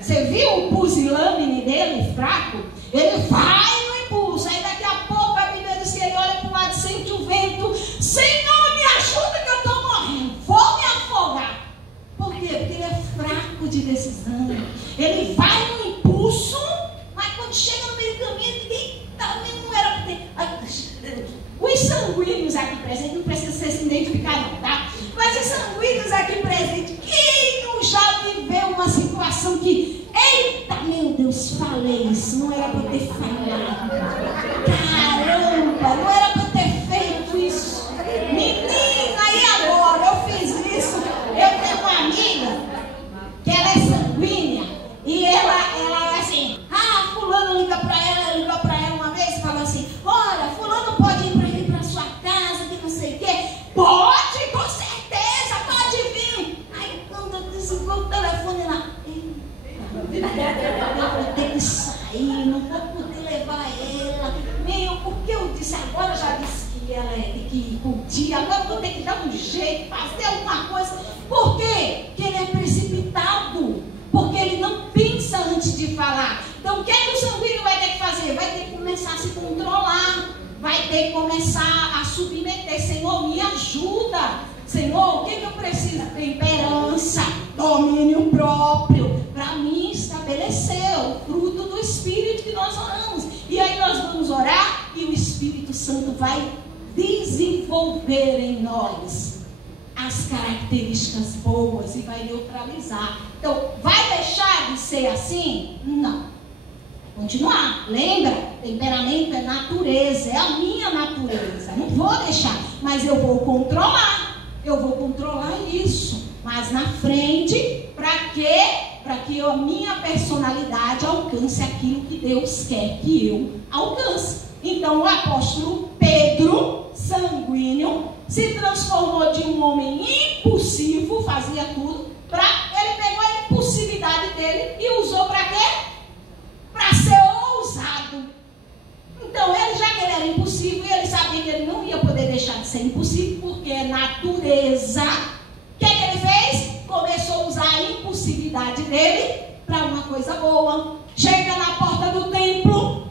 Você viu o pusilânime dele, fraco? Ele vai no impulso, aí daqui a pouco a Bíblia diz que ele olha para o lado e sente o vento. Senhor, me ajuda que eu estou morrendo, vou me afogar. Por quê? Porque ele é fraco de decisão. Ele vai no impulso, mas quando chega no meio do caminho, ele também não era para ter. Os sanguíneos aqui presentes, não precisa se identificar não, tá? Mas os sanguíneos aqui presentes, quem não já numa situação que, eita, meu Deus, falei isso, não era para ter falado. Caramba, não era para ter feito isso. Menina, e agora? Eu fiz isso. Eu tenho uma amiga que ela é sanguínea e ela é assim, fulano liga para ela uma vez e fala assim, olha, fulano pode ir para sua casa, que não sei o quê. Pode, com certeza, pode vir. Aí quando eu desligou o telefone lá, eu vou ter que sair, não vou poder levar ela. Porque eu disse, agora já disse que ela tem que ir curtir, agora eu vou ter que dar um jeito, fazer alguma coisa. Por quê? Porque ele é precipitado, porque ele não pensa antes de falar. Então o que é que o sanguíneo vai ter que fazer? Vai ter que começar a se controlar, vai ter que começar a submeter. Senhor, me ajuda. Senhor, o que eu preciso? Temperança, domínio próprio, para mim estabelecer o fruto do Espírito que nós oramos. E aí nós vamos orar e o Espírito Santo vai desenvolver em nós as características boas e vai neutralizar. Então, vai deixar de ser assim? Não. Continuar. Lembra? Temperamento é natureza, é a minha natureza. Não vou deixar, mas eu vou controlar. Eu vou controlar isso. Mas na frente, para quê? Para que a minha personalidade alcance aquilo que Deus quer que eu alcance. Então o apóstolo Pedro, sanguíneo, se transformou de um homem impulsivo, fazia tudo, ele pegou a impulsividade dele e usou para quê? Para ser ousado. Então ele, já que ele era impulsivo, e ele sabia que ele não ia poder deixar de ser impulsivo, porque é natureza. O que ele fez? Começou a usar a impulsividade dele para uma coisa boa. Chega na porta do templo,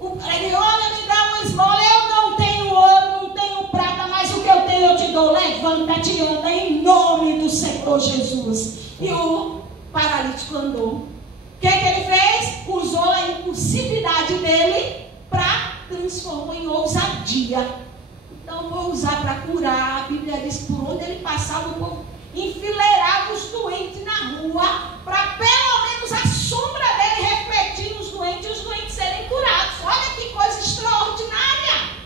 ele olha, me dá uma esmola. Eu não tenho ouro, não tenho prata, mas o que eu tenho eu te dou. Levanta-te e anda em nome do Senhor Jesus. E o paralítico andou. O que ele fez? Usou a impulsividade dele para transformar em ousadia. Então vou usar para curar. A Bíblia diz que por onde ele passava, o povo enfileirava os doentes na rua, para pelo menos a sombra dele refletir nos doentes e os doentes serem curados. Olha que coisa extraordinária.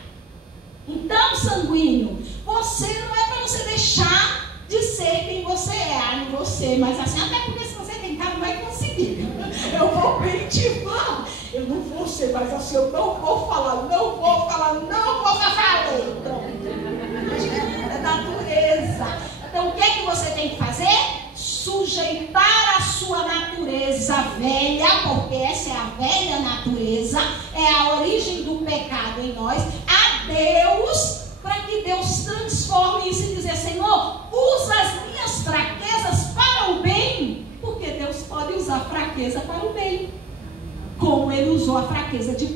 Então, sanguíneo, você não é para você deixar de ser quem você é. Não você, mas assim, até porque se você tentar não vai conseguir. Eu vou incentivar. Eu não vou ser mais assim, eu não vou falar, não vou falar. Pronto. É natureza. Então o que é que você tem que fazer? Sujeitar a sua natureza velha, porque essa é a velha natureza, é a origem do pecado em nós, a Deus, para que Deus transforme isso e dizer, Senhor, usa as minhas fraquezas para o bem, porque Deus pode usar fraqueza para o bem. Como ele usou a fraqueza de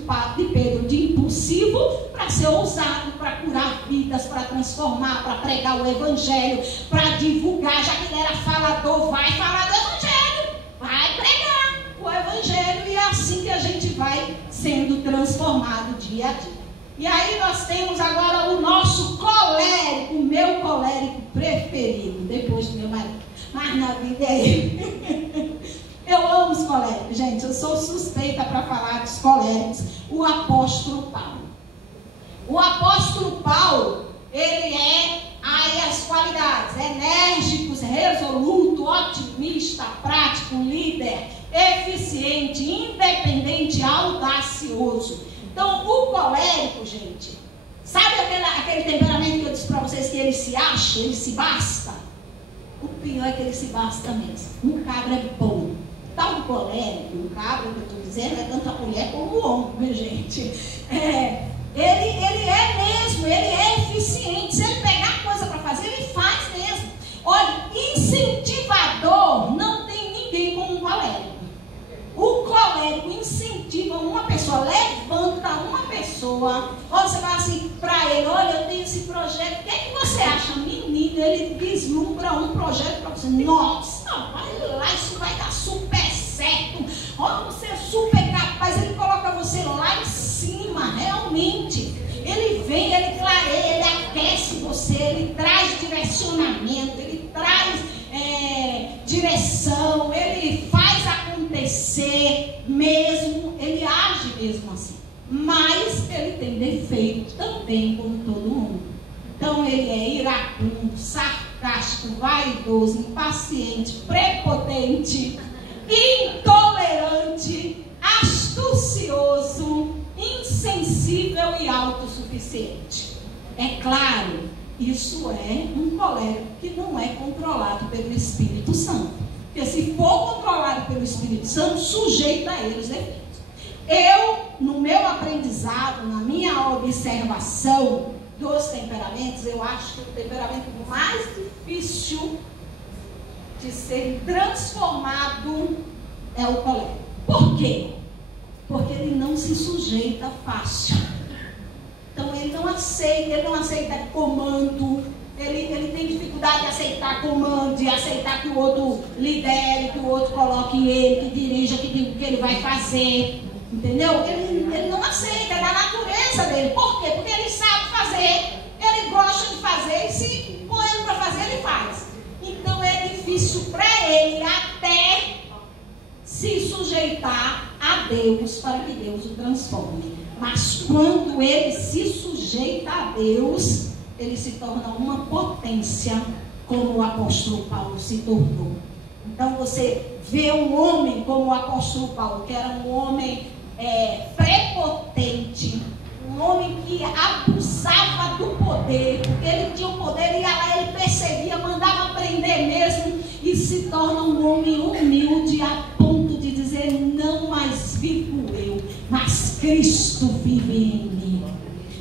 Pedro, de impulsivo, para ser ousado, para curar vidas, para transformar, para pregar o evangelho, para divulgar, já que ele era falador, vai falar do evangelho, vai pregar o evangelho, e é assim que a gente vai sendo transformado dia a dia. E aí nós temos agora o nosso colérico, o meu colérico preferido, depois do meu marido, mas na vida é ele. Eu amo os coléricos, gente. Eu sou suspeita para falar dos coléricos. O apóstolo Paulo. O apóstolo Paulo, ele é aí as qualidades: enérgico, resoluto, otimista, prático, líder, eficiente, independente, audacioso. Então, o colérico, gente, sabe aquele temperamento que eu disse para vocês que ele se acha, ele se basta? O pior é que ele se basta mesmo. Um cabra é bom. Tal colérico, o cabra que eu estou dizendo, é tanto a mulher como o homem, minha gente. Ele é mesmo, ele é eficiente. Se ele pegar coisa para fazer, ele faz mesmo. Olha, incentivador não tem ninguém como um colérico. O colérico incentiva uma pessoa, levanta uma pessoa. Olha, você vai assim para ele, olha, eu tenho esse projeto, o que é que você acha? Menino, ele vislumbra um projeto para você. Nossa, vai lá, isso vai dar super certo. Olha, você é super capaz. Ele coloca você lá em cima, realmente. Ele vem, ele clareia, ele aquece você, ele traz direcionamento, ele traz direção direção, ele faz acontecer mesmo, ele age mesmo assim. Mas ele tem defeito também, como todo mundo. Então ele é iracundo, sarcástico, vaidoso, impaciente, prepotente, intolerante, astucioso, insensível e autossuficiente. É claro, isso é um colérico que não é controlado pelo Espírito Santo. Porque se for controlado pelo Espírito Santo, sujeita a ele os defeitos. Eu, no meu aprendizado, na minha observação dos temperamentos, eu acho que o temperamento mais difícil de ser transformado é o colérico. Por quê? Porque ele não se sujeita fácil. Então ele não aceita comando, ele tem dificuldade de aceitar comando, de aceitar que o outro lidere, que o outro coloque ele, que dirija, que diga o que ele vai fazer, entendeu? Ele não aceita, é da natureza dele. Por quê? Porque ele sabe fazer, ele gosta de fazer, e se põe ele para fazer, ele faz. Então é difícil para ele até se sujeitar a Deus para que Deus o transforme. Mas quando ele se sujeita a Deus, ele se torna uma potência, como o apóstolo Paulo se tornou. Então você vê um homem como o apóstolo Paulo, que era um homem prepotente, um homem que abusava do poder, porque ele tinha o poder, ia lá, ele perseguia, mandava prender mesmo, e se torna um homem humilde a ponto de dizer: não mais vivo eu, mas Cristo vive em mim.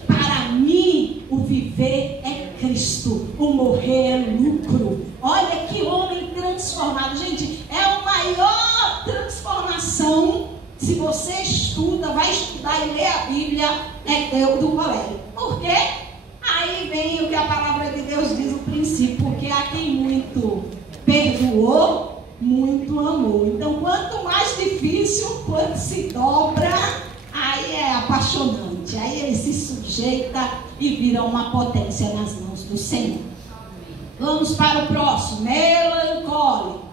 Para mim, o viver é Cristo, o morrer é lucro. Olha que homem transformado. Gente, é a maior transformação. Se você estuda, vai estudar e ler a Bíblia, é Deus do colérico. Por quê? Aí vem o que a palavra de Deus diz no princípio: porque a quem muito perdoou, muito amou. Então, quanto mais difícil, quando se dobra, aí é apaixonante. Aí ele se sujeita e vira uma potência nas mãos do Senhor. Vamos para o próximo: melancólico.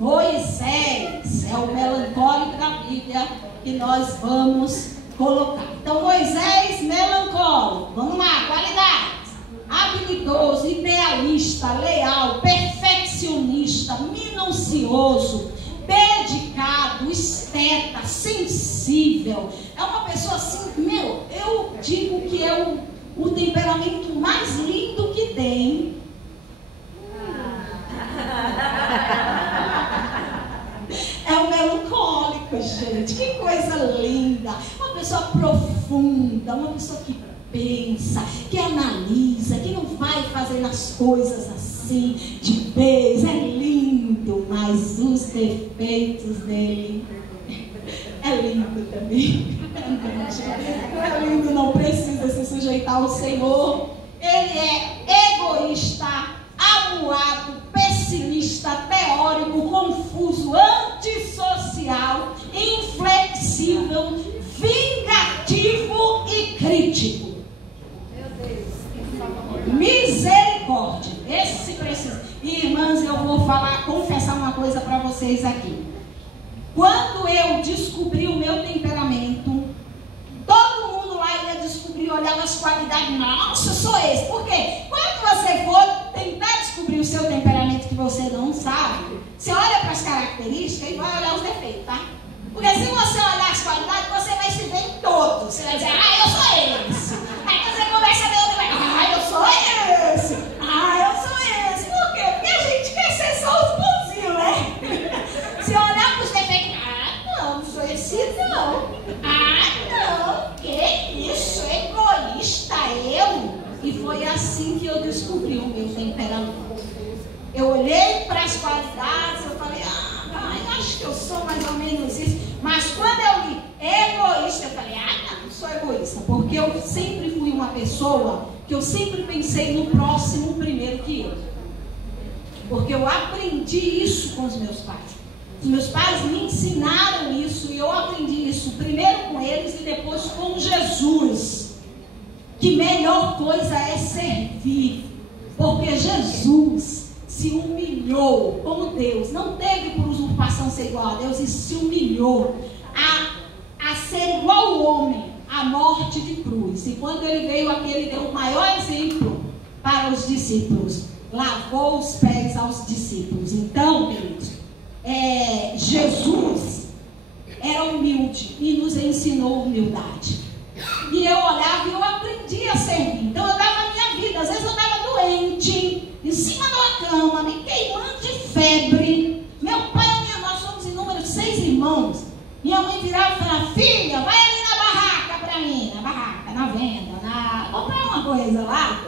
Moisés é o melancólico da Bíblia que nós vamos colocar. Então, Moisés, melancólico. Vamos lá, qualidades: habilidoso, idealista, leal, perfeccionista, minucioso, dedicado, esteta, sensível. É uma pessoa assim, eu digo que é o temperamento mais lindo que tem. É o melancólico, gente. Que coisa linda. Uma pessoa profunda, uma pessoa que pensa, que analisa, que não vai fazendo as coisas assim de vez. É lindo, mas os defeitos dele é lindo também. Não é lindo, não precisa se sujeitar ao Senhor. Ele é egoísta, amuado, pessimista, teórico, confuso, antissocial, inflexível, vingativo e crítico. Meu Deus. Misericórdia. Esse precisa. Irmãs, eu vou confessar uma coisa para vocês aqui. Quando eu descobri o meu temperamento, todo mundo lá ia descobrir, olhava as qualidades. Nossa, eu sou esse. Por quê? Quando você for tentar descobrir o seu temperamento que você não sabe, você olha para as características e vai olhar os defeitos, tá? Porque se você olhar as qualidades, você vai se ver em todos. Você vai dizer: eu sou esse. Aí você começa a ver outro, eu sou esse. Eu sou esse. Por quê? Porque a gente quer ser só os bonzinhos, né? Se olhar para os defeitos, não sou esse não. Não, que isso, egoísta eu. E foi assim que eu descobri o meu temperamento. Eu olhei para as qualidades, eu falei: eu acho que eu sou mais ou menos isso. Mas quando eu li egoísta, eu falei: não sou egoísta. Porque eu sempre fui uma pessoa que eu sempre pensei no próximo primeiro que eu. Porque eu aprendi isso com os meus pais. Os meus pais me ensinaram isso e eu aprendi isso primeiro com eles e depois com Jesus. Que melhor coisa é servir. Porque Jesus se humilhou como Deus, não teve por usurpação ser igual a Deus, e se humilhou a ser igual ao homem, a morte de cruz. E quando ele veio aqui, ele deu o maior exemplo para os discípulos, lavou os pés aos discípulos. Então, queridos, Jesus era humilde e nos ensinou humildade. E eu olhava e eu aprendi a servir. Então eu dava a minha vida. Às vezes eu estava doente, em cima de uma cama, me queimando de febre. Meu pai e minha mãe, nós somos em número de 6 irmãos. Minha mãe virava e falava: filha, vai ali na barraca para mim, na barraca, na venda, comprar uma coisa lá.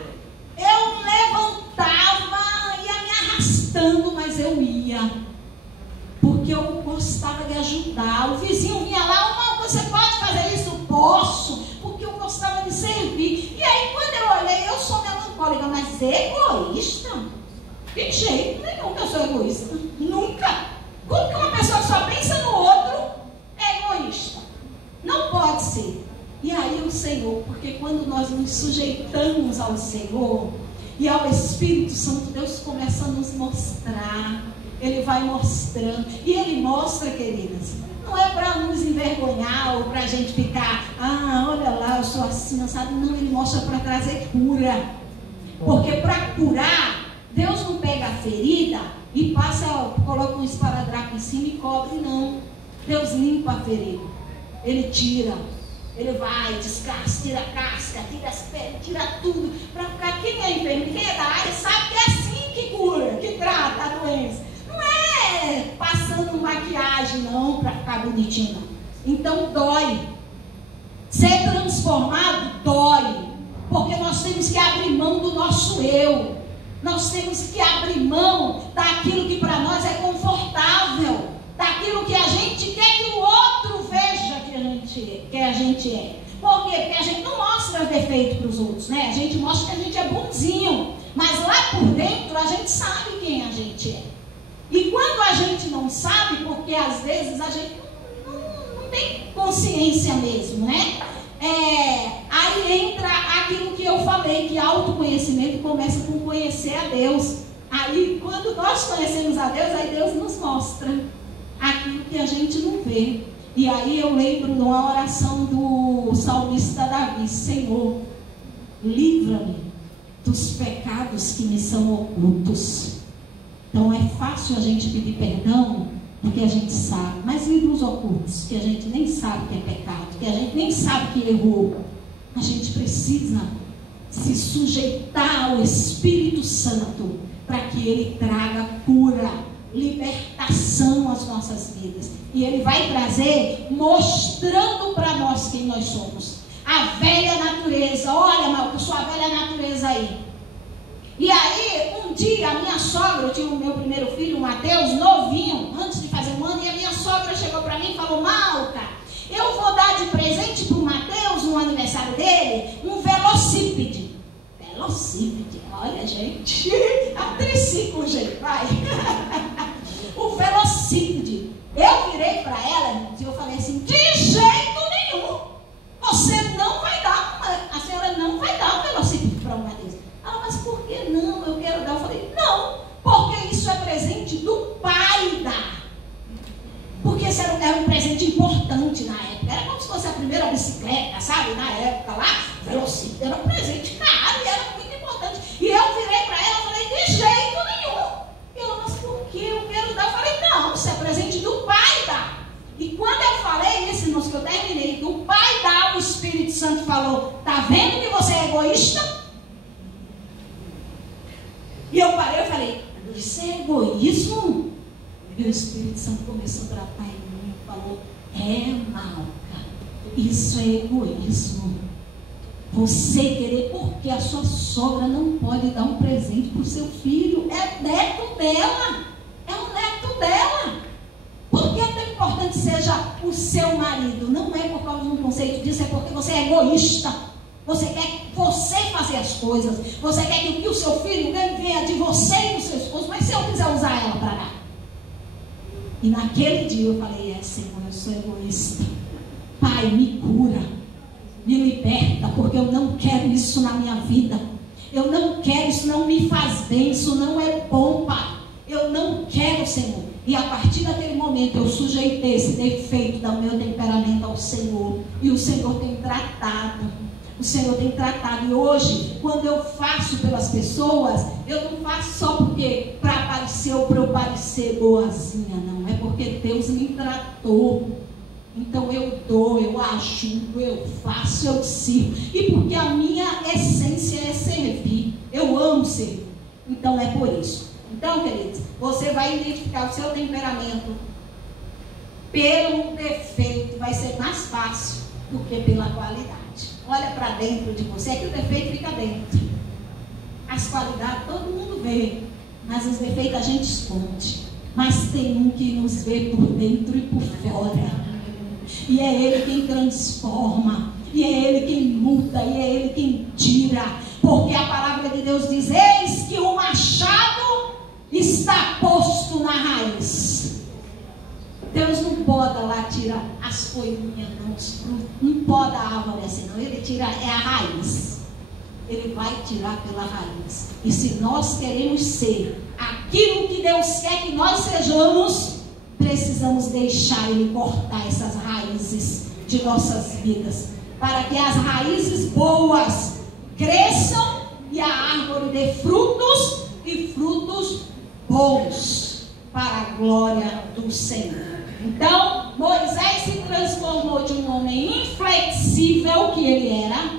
Eu levantava, ia me arrastando, mas eu ia, porque eu gostava de ajudar. O vizinho vinha lá: você pode fazer isso? Posso, porque eu gostava de servir. E aí, quando eu olhei, eu sou melancólica, mas egoísta? De jeito nenhum que eu sou egoísta, nunca. Como que uma pessoa que só pensa no outro é egoísta? Não pode ser. E aí o Senhor, porque quando nós nos sujeitamos ao Senhor e ao Espírito Santo, Deus começa a nos mostrar. Ele vai mostrando. E Ele mostra, queridas, não é para nos envergonhar ou para a gente ficar: olha lá, eu sou assim, sabe? Não, Ele mostra para trazer cura. Porque para curar, Deus não pega a ferida e passa, coloca um esparadrapo em cima e cobre, não. Deus limpa a ferida. Ele tira. Ele vai, descasca, tira a casca, tira as pedras, tira tudo. Para ficar, quem é enfermeiro, quem é da área, sabe que é assim que cura, que trata a doença. Não é passando maquiagem, não, para ficar bonitinho, não. Então dói. Ser transformado dói. Porque nós temos que abrir mão do nosso eu. Nós temos que abrir mão daquilo que para nós é confortável, daquilo que a gente quer que o outro veja que a gente é. Por quê? Porque a gente não mostra defeito para os outros, né? A gente mostra que a gente é bonzinho, mas lá por dentro a gente sabe quem a gente é. E quando a gente não sabe, porque às vezes a gente não tem consciência mesmo, né? Aí entra aquilo que eu falei, que autoconhecimento começa com conhecer a Deus. Aí quando nós conhecemos a Deus, aí Deus nos mostra aquilo que a gente não vê. E aí eu lembro de uma oração do salmista Davi: Senhor, livra-me dos pecados que me são ocultos. Então é fácil a gente pedir perdão, porque a gente sabe, mas livra os ocultos, que a gente nem sabe que é pecado, que a gente nem sabe que errou. A gente precisa se sujeitar ao Espírito Santo para que Ele traga cura, libertação às nossas vidas. E Ele vai trazer mostrando para nós quem nós somos. A velha natureza, olha, Malca, sua velha natureza aí. E aí, um dia, a minha sogra, eu tinha o meu primeiro filho, o Mateus, novinho, antes de fazer um ano, e a minha sogra chegou para mim e falou: Malca, eu vou dar de presente para o Mateus, no aniversário dele, um velocípede. Velocípede, olha, gente, a triciclo, gente, vai. O velocípede. Eu virei para ela, irmãos, e eu falei assim: de jeito nenhum, você não vai dar, a senhora não vai dar um velocípede para o Mateus. Mas por que não? Eu quero dar. Eu falei: não, porque isso é presente do pai dar. Porque isso era um presente importante na época. Era como se fosse a primeira bicicleta, sabe? Na época lá, velocípede era um presente caro e era muito importante. E eu virei para ela e falei: de jeito nenhum. E ela: mas por que eu quero dar? Eu falei: não, isso é presente do pai dar. E quando eu falei isso, irmãos, que eu terminei, que o pai dá, o Espírito Santo falou: tá vendo que você é egoísta? E eu parei e falei: isso é egoísmo? E o Espírito Santo começou a tratar em mim e falou: Malca, isso é egoísmo. Você querer, porque a sua sogra não pode dar um presente para o seu filho, é neto dela, é o neto dela. Por que é tão importante que seja o seu marido? Não é por causa de um conceito disso, é porque você é egoísta. Você quer você fazer as coisas. Você quer que o seu filho venha de você e do seu esposo. Mas se eu quiser usar ela para dar? E naquele dia eu falei: Senhor, eu sou egoísta. Pai, me cura, me liberta, porque eu não quero isso na minha vida. Eu não quero, isso não me faz bem, isso não é bom, Pai. Eu não quero, Senhor. E a partir daquele momento eu sujeitei esse defeito do meu temperamento ao Senhor. E o Senhor tem tratado. O Senhor tem tratado. E hoje, quando eu faço pelas pessoas, eu não faço só porque para aparecer ou para eu parecer boazinha, não. É porque Deus me tratou. Então eu dou, eu ajudo, eu faço, eu sirvo. E porque a minha essência é servir. Eu amo servir. Então é por isso. Então, queridos, você vai identificar o seu temperamento pelo defeito. Vai ser mais fácil do que pela qualidade. Olha para dentro de você, é que o defeito fica dentro. As qualidades todo mundo vê, mas os defeitos a gente esconde. Mas tem um que nos vê por dentro e por fora. E é Ele quem transforma, e é Ele quem muda, e é Ele quem tira. Porque a palavra de Deus diz: eis que o machado está posto na raiz. Deus não poda lá, tira as folhinhas, não, os frutos, não poda a árvore assim, não. Ele tira, é a raiz. Ele vai tirar pela raiz. E se nós queremos ser aquilo que Deus quer que nós sejamos, precisamos deixar Ele cortar essas raízes de nossas vidas, para que as raízes boas cresçam e a árvore dê frutos, e frutos bons, para a glória do Senhor. Então, Moisés se transformou de um homem inflexível que ele era,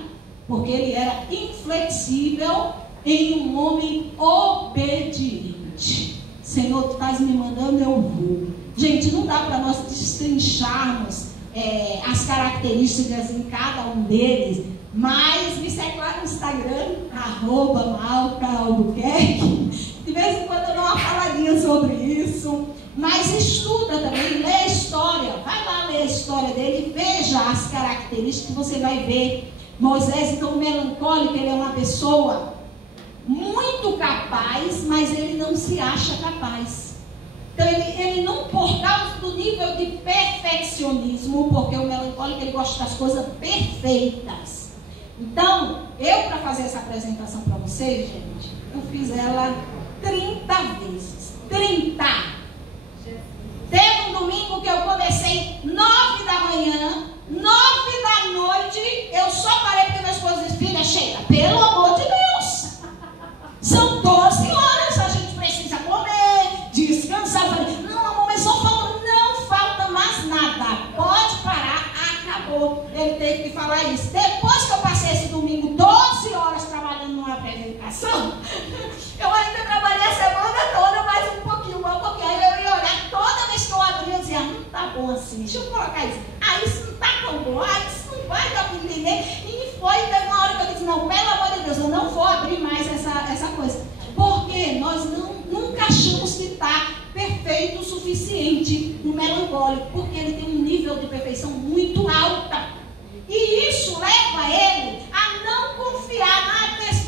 porque ele era inflexível, em um homem obediente. Senhor, tu estás me mandando, eu vou. Gente, não dá para nós destrincharmos as características em cada um deles, mas me segue lá no Instagram, @malcaalbuquerque. De vez em quando eu dou uma faladinha sobre isso, mas estuda também, lê a história, vai lá ler a história dele, veja as características, você vai ver. Moisés, então, melancólico, ele é uma pessoa muito capaz, mas ele não se acha capaz. Então ele não, por causa do nível de perfeccionismo, porque o melancólico ele gosta das coisas perfeitas. Então, eu para fazer essa apresentação para vocês, gente, eu fiz ela 30 vezes. 30! Teve um domingo que eu comecei 9 da manhã, 9 da noite, eu só parei porque minha esposa disse: filha, chega, pelo amor de Deus, são 12 horas, a gente precisa comer, descansar. Eu falei: não, amor, mas só falta, não falta mais nada, pode parar, acabou. Ele teve que falar isso. Depois que eu passei esse domingo 12 horas trabalhando numa apresentação, eu ainda trabalhei a semana toda, mais um pouquinho. Aí eu ia olhar, toda vez que eu abria, eu dizia: não tá bom assim, deixa eu colocar isso. Isso não tá tão bom, isso não vai dar para entender. E foi, teve uma hora que eu disse: não, pelo amor de Deus, eu não vou abrir mais essa coisa. Porque nós nunca achamos que está perfeito o suficiente no melancólico, porque ele tem um nível de perfeição muito alta. E isso leva ele a não confiar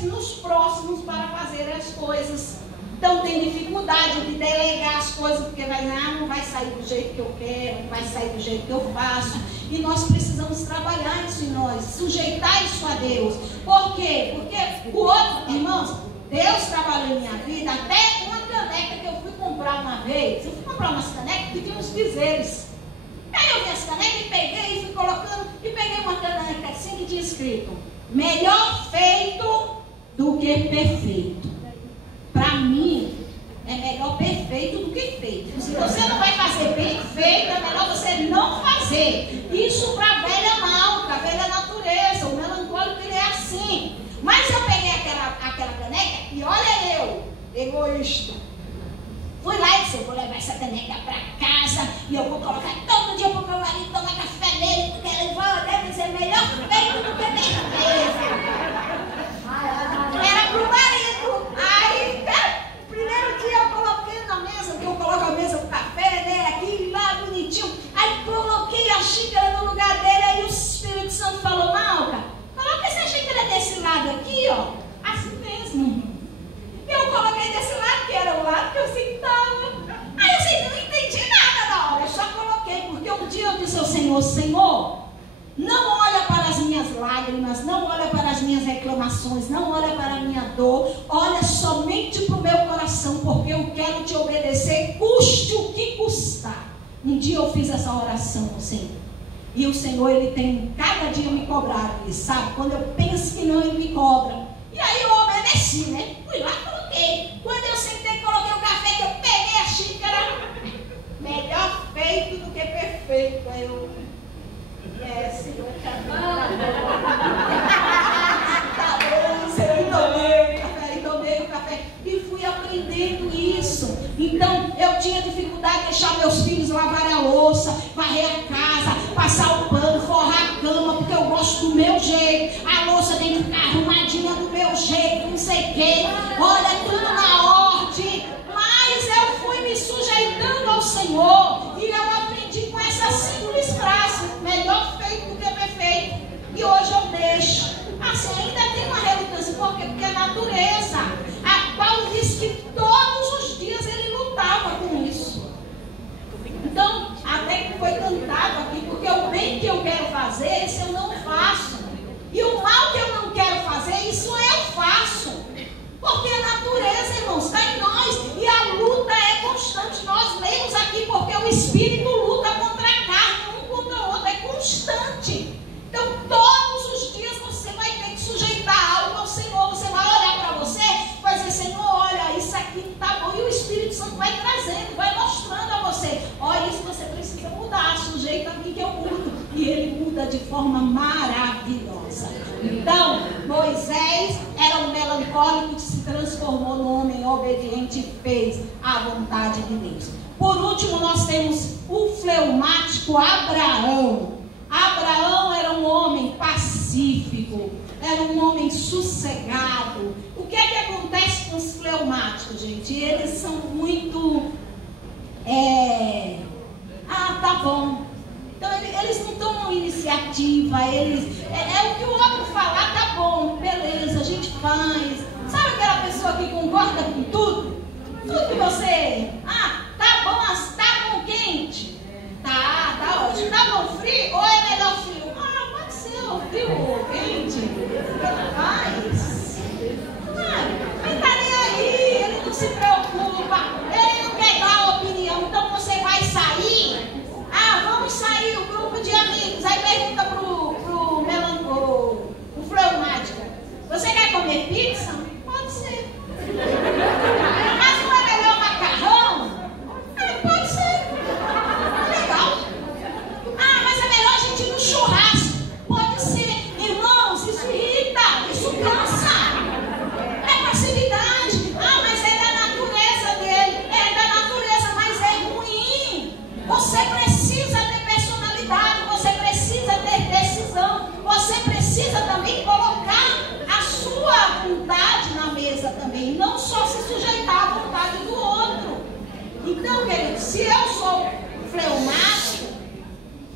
nos próximos para fazer as coisas. Então tem dificuldade de delegar as coisas, porque não vai sair do jeito que eu quero, não vai sair do jeito que eu faço. E nós precisamos trabalhar isso em nós, sujeitar isso a Deus. Por quê? Porque o outro, irmãos, Deus trabalhou em minha vida, até uma caneca que eu fui comprar uma vez. Eu fui comprar umas canecas que tinham uns dizeres. Aí eu vi as canecas e peguei e fui colocando, e peguei uma caneca assim que tinha escrito: melhor feito do que perfeito. Para mim, é melhor perfeito do que feito. Se você não vai fazer bem feito, é melhor você não fazer. Isso para a velha malca, a velha natureza. O melancólico, ele é assim. Mas eu peguei aquela caneca e olha eu, egoísta. Fui lá e disse: eu vou levar essa caneca para casa e eu vou colocar todo dia para o meu marido tomar café nele, porque ele deve ser melhor feito do que perfeito. Era pro marido. Aí, o primeiro dia eu coloquei na mesa, que eu coloco a mesa com café, né, aqui lá bonitinho. Aí coloquei a xícara no lugar dele, aí o Espírito Santo falou: Malca, coloca essa xícara desse lado aqui, ó, assim mesmo. Eu coloquei desse lado, que era o lado que eu sentava. Aí eu assim, não entendi nada na hora, eu só coloquei, porque um dia eu disse ao Senhor: Senhor, não olha para as minhas lágrimas, não olha para as as minhas reclamações, não olha para a minha dor, olha somente para o meu coração, porque eu quero te obedecer, custe o que custar. Um dia eu fiz essa oração ao Senhor, e o Senhor, Ele tem cada dia me cobrado, Ele sabe, quando eu penso que não, Ele me cobra. E aí eu obedeci, né? Fui lá, coloquei. Quando eu sentei, coloquei o café, que eu peguei a xícara, melhor feito do que perfeito. Aí eu, Senhor, tá bom, Senhor, tomei o café. E fui aprendendo isso. Então, eu tinha dificuldade de deixar meus filhos lavarem a louça, varrer a casa, passar o pano, forrar a cama, porque eu gosto do meu jeito. A louça tem que ficar arrumadinha do meu jeito, não sei o quê. Olha, tudo na ordem. Mas eu fui me sujeitando ao Senhor. E eu aprendi com essa simples frase: melhor feito do que perfeito. E hoje eu deixo. Assim, ainda tem uma relutância. Por quê? Porque a natureza. A Paulo diz que todos os dias ele lutava com isso. Então, até que foi cantado aqui, porque o bem que eu quero fazer, isso eu não faço. E o mal que eu não quero fazer, isso eu faço. Porque a natureza, irmãos, está em nós. E a luta é constante. Nós lemos aqui porque o Espírito luta contra a carne, um contra o outro. É constante. Então, todos os dias você vai ter que sujeitar algo ao Senhor. Você vai olhar para você, vai dizer: Senhor, olha, isso aqui não está bom. E o Espírito Santo vai trazendo, vai mostrando a você: olha, isso você precisa mudar. Sujeita a mim que eu mudo. E ele muda de forma maravilhosa. Então, Moisés era um melancólico que se transformou num homem obediente e fez a vontade de Deus. Por último, nós temos o fleumático Abraão. Abraão era um homem pacífico, era um homem sossegado. O que é que acontece com os fleumáticos, gente? Eles são muito... tá bom. Então eles não tomam iniciativa, eles... É o que o outro falar, tá bom, beleza, a gente faz. Sabe aquela pessoa que concorda com tudo? Tudo que você... tá bom, tá bom quente? Tá ótimo. Tá bom frio? Ou é melhor frio? Pode ser frio ou quente. Mas tá nem aí, ele não se preocupa, ele não quer dar opinião. Então você vai sair, vamos sair, o grupo de amigos. Aí pergunta pro melancólico, o fleumático: você quer comer pizza? Pode ser. Mas não é melhor macarrão? Pode ser. Legal. Mas é melhor a gente ir no churrasco. Pode ser. Irmãos, isso irrita, isso cansa. É passividade. Mas é da natureza dele. É da natureza, mas é ruim. Você precisa ter personalidade, você precisa ter decisão, você precisa também colocar a sua vontade na mesa também, não só se sujeitar à vontade do outro. Então, querido, se eu sou fleumático,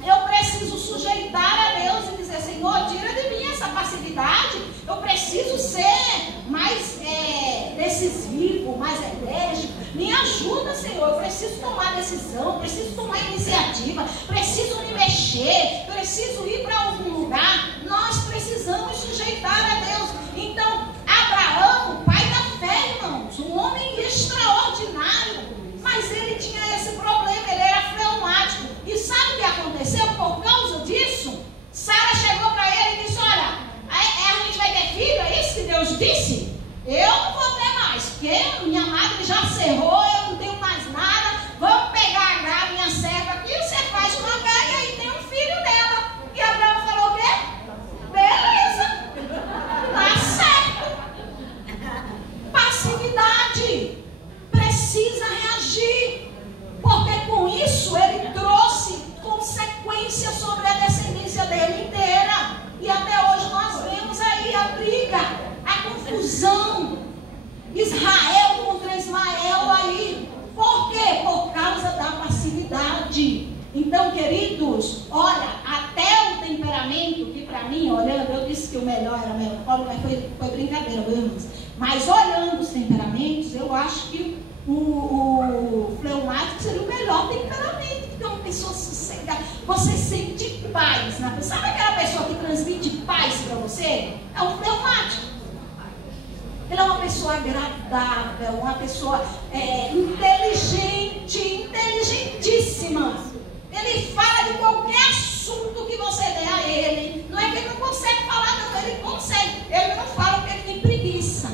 eu preciso sujeitar a Deus e dizer: Senhor, tira de mim essa passividade. Eu preciso ser mais decisivo, mais enérgico. Me ajuda, Senhor. Eu preciso tomar decisão, preciso tomar iniciativa, preciso me mexer, preciso ir para algum lugar. Nós precisamos sujeitar a Deus. Então, Abraão, pai da fé, irmãos, um homem extraordinário, mas ele tinha esse problema, ele era fleumático. E sabe o que aconteceu por causa disso? Sara chegou para ele e disse: olha, a gente vai ter filho, é isso que Deus disse? Eu não vou ter mais, porque minha madre já cerrou, eu não tenho mais nada. Vamos pegar a minha serva aqui, você faz uma H e aí tem um filho dela. E Abraão falou: o quê? Beleza, tá certo. Passividade, precisa reagir, porque com isso ele trouxe consequência sobre a descendência dele inteira. E até hoje nós vemos aí a briga, a confusão, Israel contra Ismael aí. Por quê? Por causa da passividade. Então, queridos, olha, até o temperamento, que para mim, olhando, eu disse que o melhor era melancólico, mas foi brincadeira, irmãos. Mas olhando os temperamentos, eu acho que o fleumático seria o melhor temperamento, porque é uma pessoa sossegada. Você sente paz. Sabe aquela pessoa que transmite paz para você? É um fleumático. Ele é uma pessoa agradável, uma pessoa inteligente, inteligentíssima. Ele fala de qualquer assunto que você der a ele. Não é que ele não consegue falar, não, ele consegue. Ele não fala porque ele tem preguiça.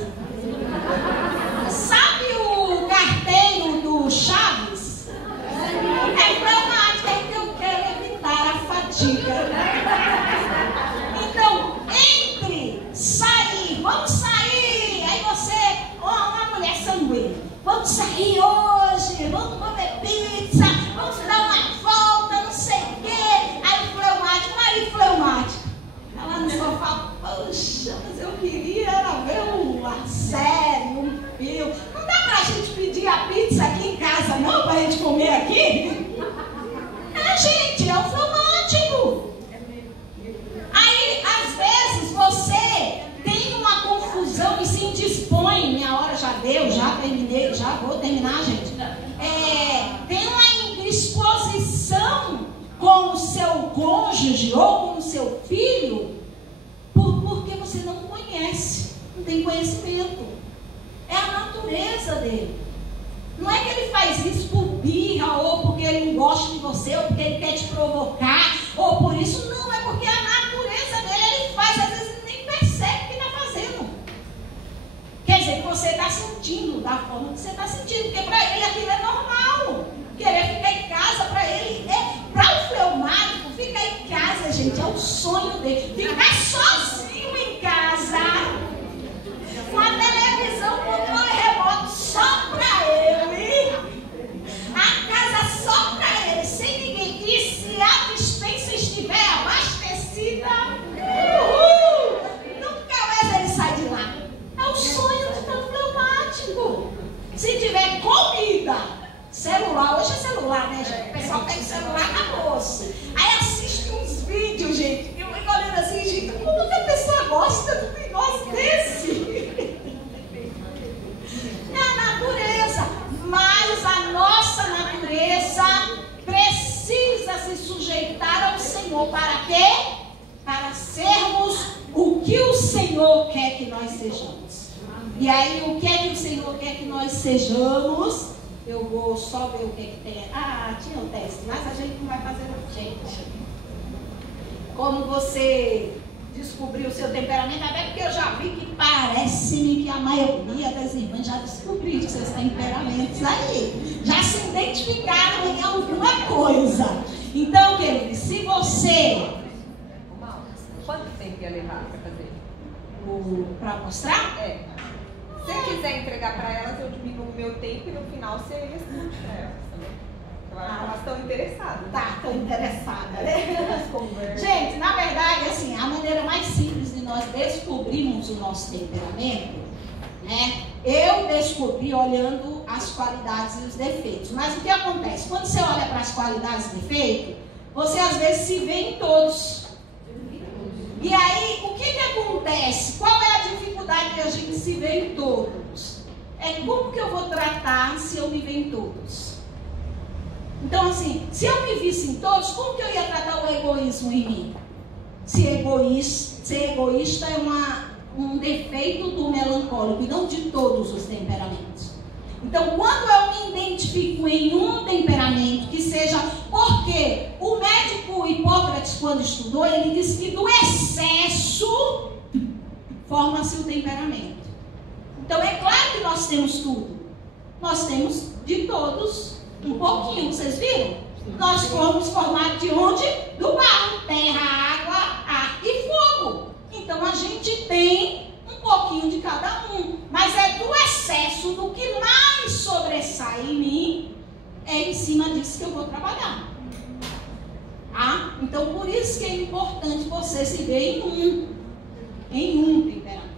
Sabe o carteiro do Chaves? É fleumático, é que eu quero evitar a fadiga. Então, entre sair, vamos sair, aí você, uma mulher sanguínea, vamos sair hoje, vamos comer pizza, vamos dar uma volta, não sei o quê. Aí o fleumático, marido fleumático, ela no sofá, poxa, mas eu queria ver uma série, um filme. Não dá pra gente pedir a pizza aqui em casa, não, pra gente comer aqui? Gente, é um fleumático. Aí, às vezes, você tem uma confusão e se indispõe. Minha hora já deu, já terminei, já vou terminar, gente. Tem uma indisposição com o seu cônjuge ou com o seu filho porque você não conhece, não tem conhecimento. É a natureza dele. Não é que ele faz isso por birra, ou porque ele não gosta de você, ou porque ele quer te provocar, ou por isso. Não, é porque a natureza dele, ele faz, às vezes ele nem percebe o que está fazendo. Quer dizer, que você está sentindo da forma que você está sentindo, porque para ele aquilo é normal. Querer ficar em casa, para ele, para o fleumático, ficar em casa, gente, é o sonho dele. Ficar sozinho em casa, com a televisão, controle remoto só para ele, a casa só para ele, sem ninguém. E se a dispensa estiver abastecida, nunca mais ele sai de lá. É o sonho de todo fleumático. Se tiver comida, celular, hoje é celular, né, gente? O pessoal tem celular na bolsa. Aí assiste uns vídeos, gente. Eu fico olhando assim, gente, como que a pessoa gosta de um negócio desse? É a natureza. Mas a nossa natureza precisa se sujeitar ao Senhor. Para quê? Para sermos o que o Senhor quer que nós sejamos. E aí, o que é que o Senhor quer que nós sejamos? Eu vou só ver o que tem. Tinha um teste, mas a gente não vai fazer não, gente. Como você descobriu o seu temperamento, até porque eu já vi que parece-me que a maioria das irmãs já descobriu os seus temperamentos aí. Já se identificaram em alguma coisa. Então, querido, se você... Quanto tempo ia levar para fazer? Para mostrar? Se você quiser entregar para elas, eu diminuo o meu tempo e no final você responde para elas também. Eu acho que elas estão interessadas. Tá, estão interessadas, né? Gente, na verdade, assim, a maneira mais simples de nós descobrirmos o nosso temperamento, né? Eu descobri olhando as qualidades e os defeitos. Mas o que acontece? Quando você olha para as qualidades e defeitos, você às vezes se vê em todos. E aí, o que acontece? Qual é a dificuldade de a gente se ver em todos? É como que eu vou tratar se eu me ver em todos? Então, assim, se eu me visse em todos, como que eu ia tratar o egoísmo em mim? Ser egoísta é um defeito do melancólico e não de todos os temperamentos. Então, quando eu me identifico em um temperamento que seja... Porque o médico Hipócrates, quando estudou, ele disse que do excesso forma-se o temperamento. Então, é claro que nós temos tudo. Nós temos de todos um pouquinho, vocês viram? Nós fomos formados de onde? Do barro, terra, água, ar e fogo. Então, a gente tem um pouquinho de cada um. Mas é do excesso, do que mais sobressai em mim, é em cima disso que eu vou trabalhar. Então, por isso que é importante você se ver em um temperamento.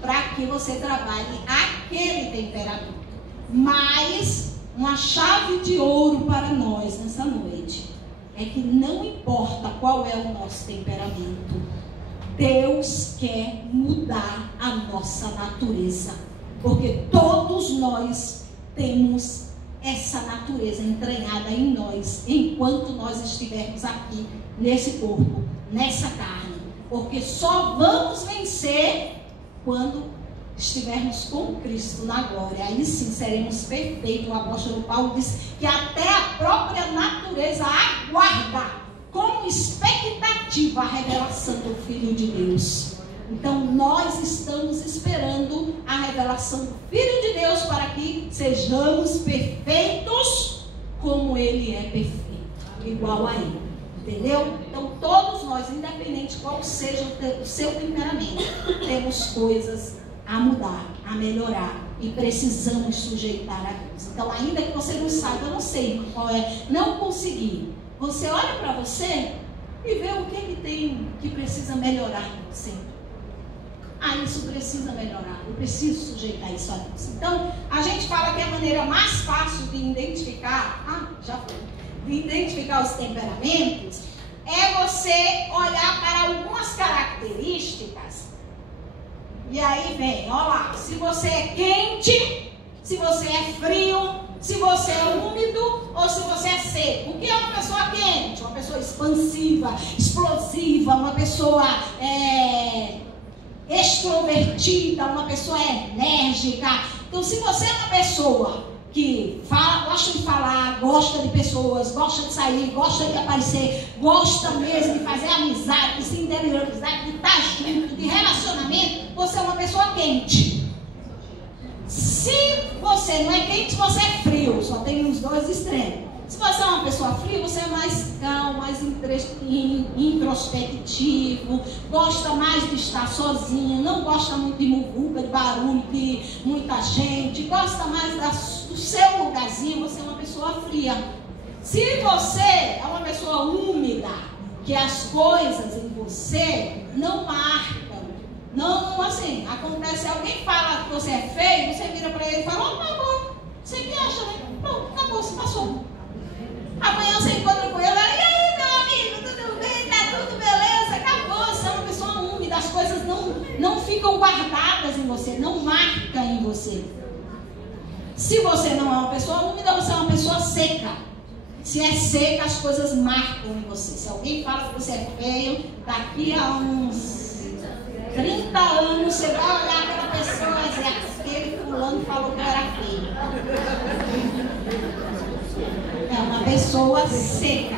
Para que você trabalhe aquele temperamento. Mas, uma chave de ouro para nós nessa noite é que não importa qual é o nosso temperamento, Deus quer mudar a nossa natureza. Porque todos nós temos essa natureza entranhada em nós, enquanto nós estivermos aqui, nesse corpo, nessa carne. Porque só vamos vencer quando estivermos com Cristo na glória. Aí sim seremos perfeitos. O apóstolo Paulo diz que até a própria natureza aguarda com expectativa a revelação do Filho de Deus. Então nós estamos esperando a revelação do Filho de Deus para que sejamos perfeitos como Ele é perfeito, igual a Ele. Entendeu? Então todos nós, independente qual seja o seu temperamento, temos coisas a mudar, a melhorar, e precisamos sujeitar a Deus. Então, ainda que você não saiba, eu não sei qual é, não conseguir, você olha para você e vê o que tem que precisa melhorar em você. Ah, isso precisa melhorar, eu preciso sujeitar isso a Deus. Então, a gente fala que a maneira mais fácil de identificar, de identificar os temperamentos, é você olhar para algumas características. E aí vem, olha lá, se você é quente, se você é frio, se você é úmido ou se você é seco. O que é uma pessoa quente? Uma pessoa expansiva, explosiva, uma pessoa extrovertida, uma pessoa enérgica. Então, se você é uma pessoa que gosta de falar, gosta de pessoas, gosta de sair, gosta de aparecer, gosta mesmo de fazer amizade, de se interiorizar, de estar junto, de relacionamento, você é uma pessoa quente. Se você não é quente, você é frio, só tem os dois extremos. Se você é uma pessoa fria, você é mais calmo, mais introspectivo, gosta mais de estar sozinho, não gosta muito de muvuca, de barulho, de muita gente, gosta mais do seu lugarzinho, você é uma pessoa fria. Se você é uma pessoa úmida, que as coisas em você não marcam, não assim, acontece, alguém fala que você é feio, você vira para ele e fala, tá bom, você que acha, né? Pronto, acabou, se passou. Amanhã você encontra com ele, e aí, meu amigo, tudo bem? Tá tudo beleza? Acabou, você é uma pessoa úmida, as coisas não ficam guardadas em você, não marcam em você. Se você não é uma pessoa úmida, você é uma pessoa seca. Se é seca, as coisas marcam em você. Se alguém fala que você é feio, daqui a uns 30 anos, você vai olhar aquela pessoa e dizer, aquele fulano falou que eu era feio. É uma pessoa seca.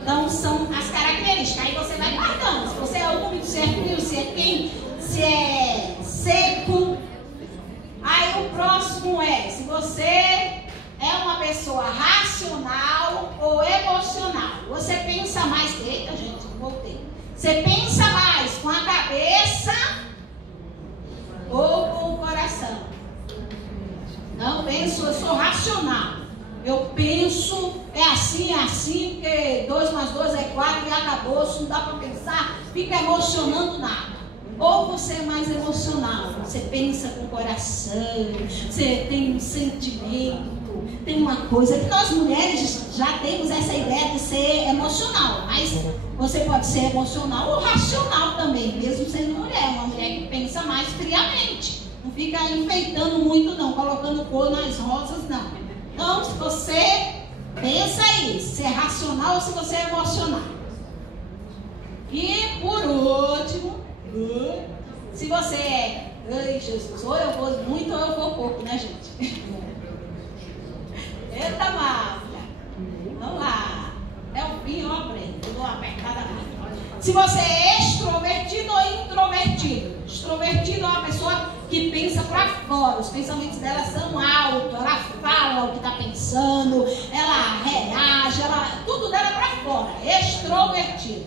Então são as características. Aí você vai guardando. Se você é úmido, se é frio, se é quente, se é seco. Aí o próximo é, se você é uma pessoa racional ou emocional. Você pensa mais, eita gente, voltei. Você pensa mais com a cabeça ou com o coração? Não penso, eu sou racional. Eu penso, é assim, porque 2 mais 2 é 4 e acabou, isso não dá para pensar, fica emocionando nada. Ou você é mais emocional, você pensa com o coração, você tem um sentimento, tem uma coisa que nós mulheres já temos essa ideia de ser emocional, mas você pode ser emocional ou racional também, mesmo sendo mulher, uma mulher que pensa mais friamente, não fica enfeitando muito não, colocando cor nas rosas não. Então, se você pensa aí, se é racional ou se você é emocional. E por último, se você é, ai Jesus, ou eu vou muito ou eu vou pouco, né gente? Eita máfia, vamos lá, é o fim, eu aprendo, eu dou uma apertada mais. Se você é extrovertido ou introvertido. Extrovertido é uma pessoa que pensa para fora, os pensamentos dela são altos, ela fala o que está pensando, ela reage, tudo dela é para fora. Extrovertido.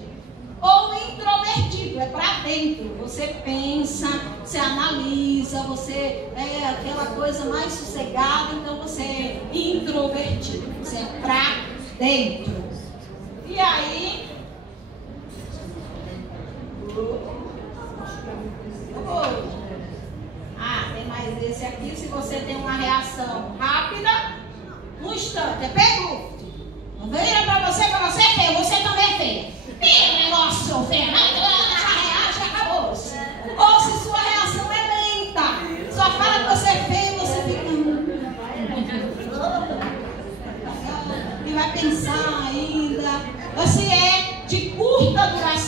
Ou introvertido, é para dentro. Você pensa, você analisa, você é aquela coisa mais sossegada, então você é introvertido. Você é para dentro. E aí... tem mais esse aqui. Se você tem uma reação rápida, no instante, é pego. Não vira pra você é feio, você também é feio. E o negócio feio, reage e acabou. Ou se sua reação é lenta, só fala que você é feio, você fica.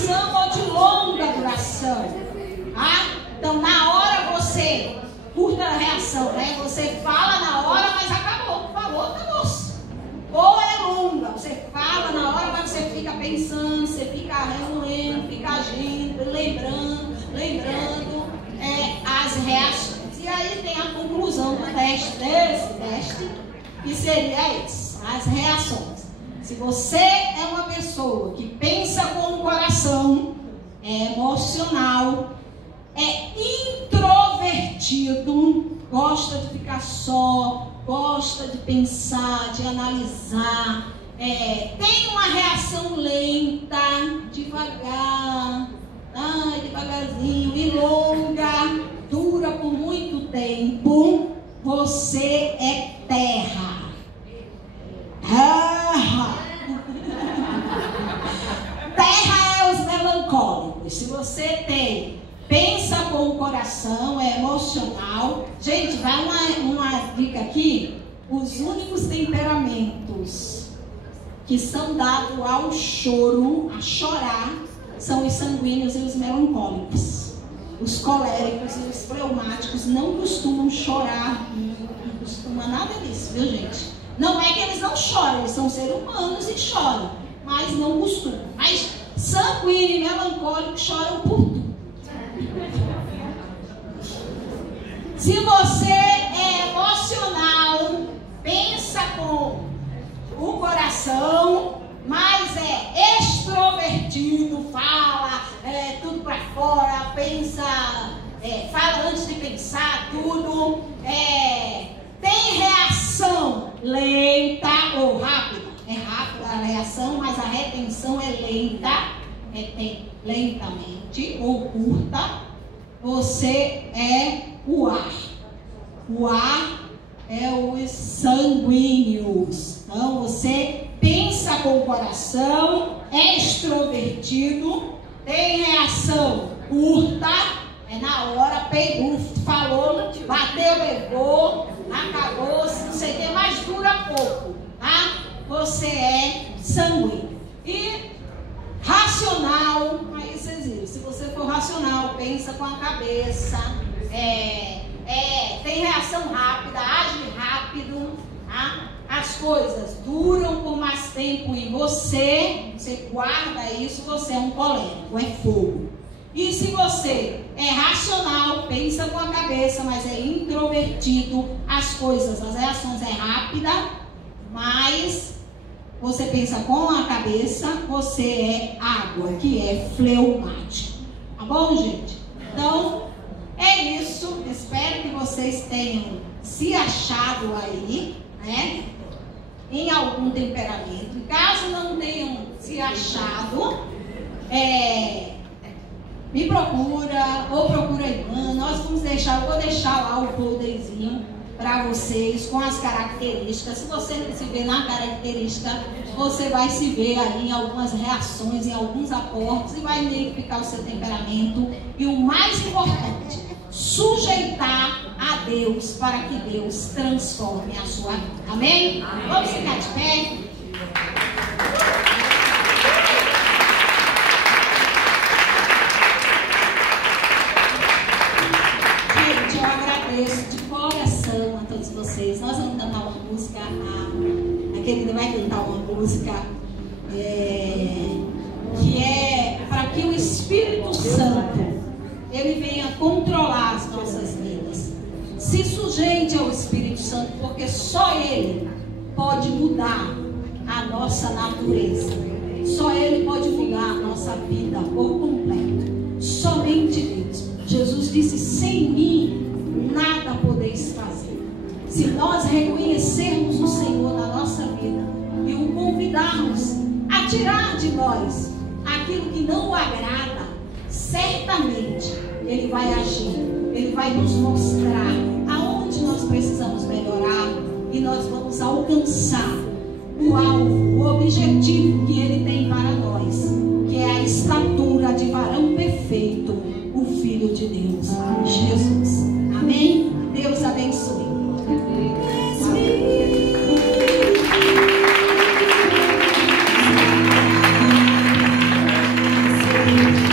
duração ou de longa duração. Então, na hora você, curta a reação, né? Você fala na hora, mas acabou. Falou, acabou. Ou é longa, você fala na hora, mas você fica pensando, você fica remoendo, fica agindo, lembrando as reações. E aí tem a conclusão do teste, desse teste, que seria esse, as reações. Se você é uma pessoa que pensa com o coração, é emocional, é introvertido, gosta de ficar só, gosta de pensar, de analisar, tem uma reação lenta, devagar, devagarzinho e longa, dura por muito tempo, você é terra. Terra é os melancólicos. Se você pensa com o coração, é emocional. Gente, vai uma dica aqui. Os únicos temperamentos que são dados ao choro, a chorar, são os sanguíneos e os melancólicos. Os coléricos e os fleumáticos não costumam chorar, não costuma nada disso, viu, gente? Não é que eles não choram, eles são seres humanos e choram, mas não costumam. Mas sanguíneo e melancólico choram por tudo. Se você é emocional, pensa com o coração, mas é extrovertido, fala tudo para fora, pensa, fala antes de pensar tudo, tem reação lenta ou rápida. É rápida a reação, mas a retenção é lenta, retém lentamente ou curta. Você é o ar. O ar é os sanguíneos. Então você pensa com o coração, é extrovertido, tem reação curta, é na hora, pegou, falou, bateu, levou, acabou, não sei o que, mas dura pouco, tá? Você é sanguíneo. E racional, aí vocês viram, se você for racional, pensa com a cabeça, tem reação rápida, age rápido, tá? As coisas duram por mais tempo e você guarda isso, você é um colérico, é fogo. E se você é racional, pensa com a cabeça, mas é introvertido, as reações é rápida, mas você pensa com a cabeça, você é água, que é fleumático. Tá bom, gente? Então, é isso. Espero que vocês tenham se achado aí, né? Em algum temperamento. Caso não tenham se achado, me procura ou procura a irmã. Eu vou deixar lá o folderzinho para vocês com as características. Se você não se vê na característica, você vai se ver aí em algumas reações, em alguns aportes e vai identificar o seu temperamento. E o mais importante, sujeitar a Deus para que Deus transforme a sua vida. Amém? Vamos ficar de pé? Gente, eu agradeço de coração a todos vocês. Nós vamos cantar uma música, a querida vai cantar uma música que é para que o Espírito Santo ele venha controlar as nossas vidas. Se sujeite ao Espírito Santo, porque só Ele pode mudar a nossa natureza. Só Ele pode mudar a nossa vida por completo. Somente Deus. Jesus disse: sem mim nada podeis fazer. Se nós reconhecermos o Senhor na nossa vida e o convidarmos a tirar de nós aquilo que não o agrada, certamente Ele vai agir, Ele vai nos mostrar aonde nós precisamos melhorar e nós vamos alcançar o alvo, o objetivo que Ele tem para nós, que é a estatura de varão perfeito, o Filho de Deus, Jesus. Amém? Deus abençoe. Aleluia.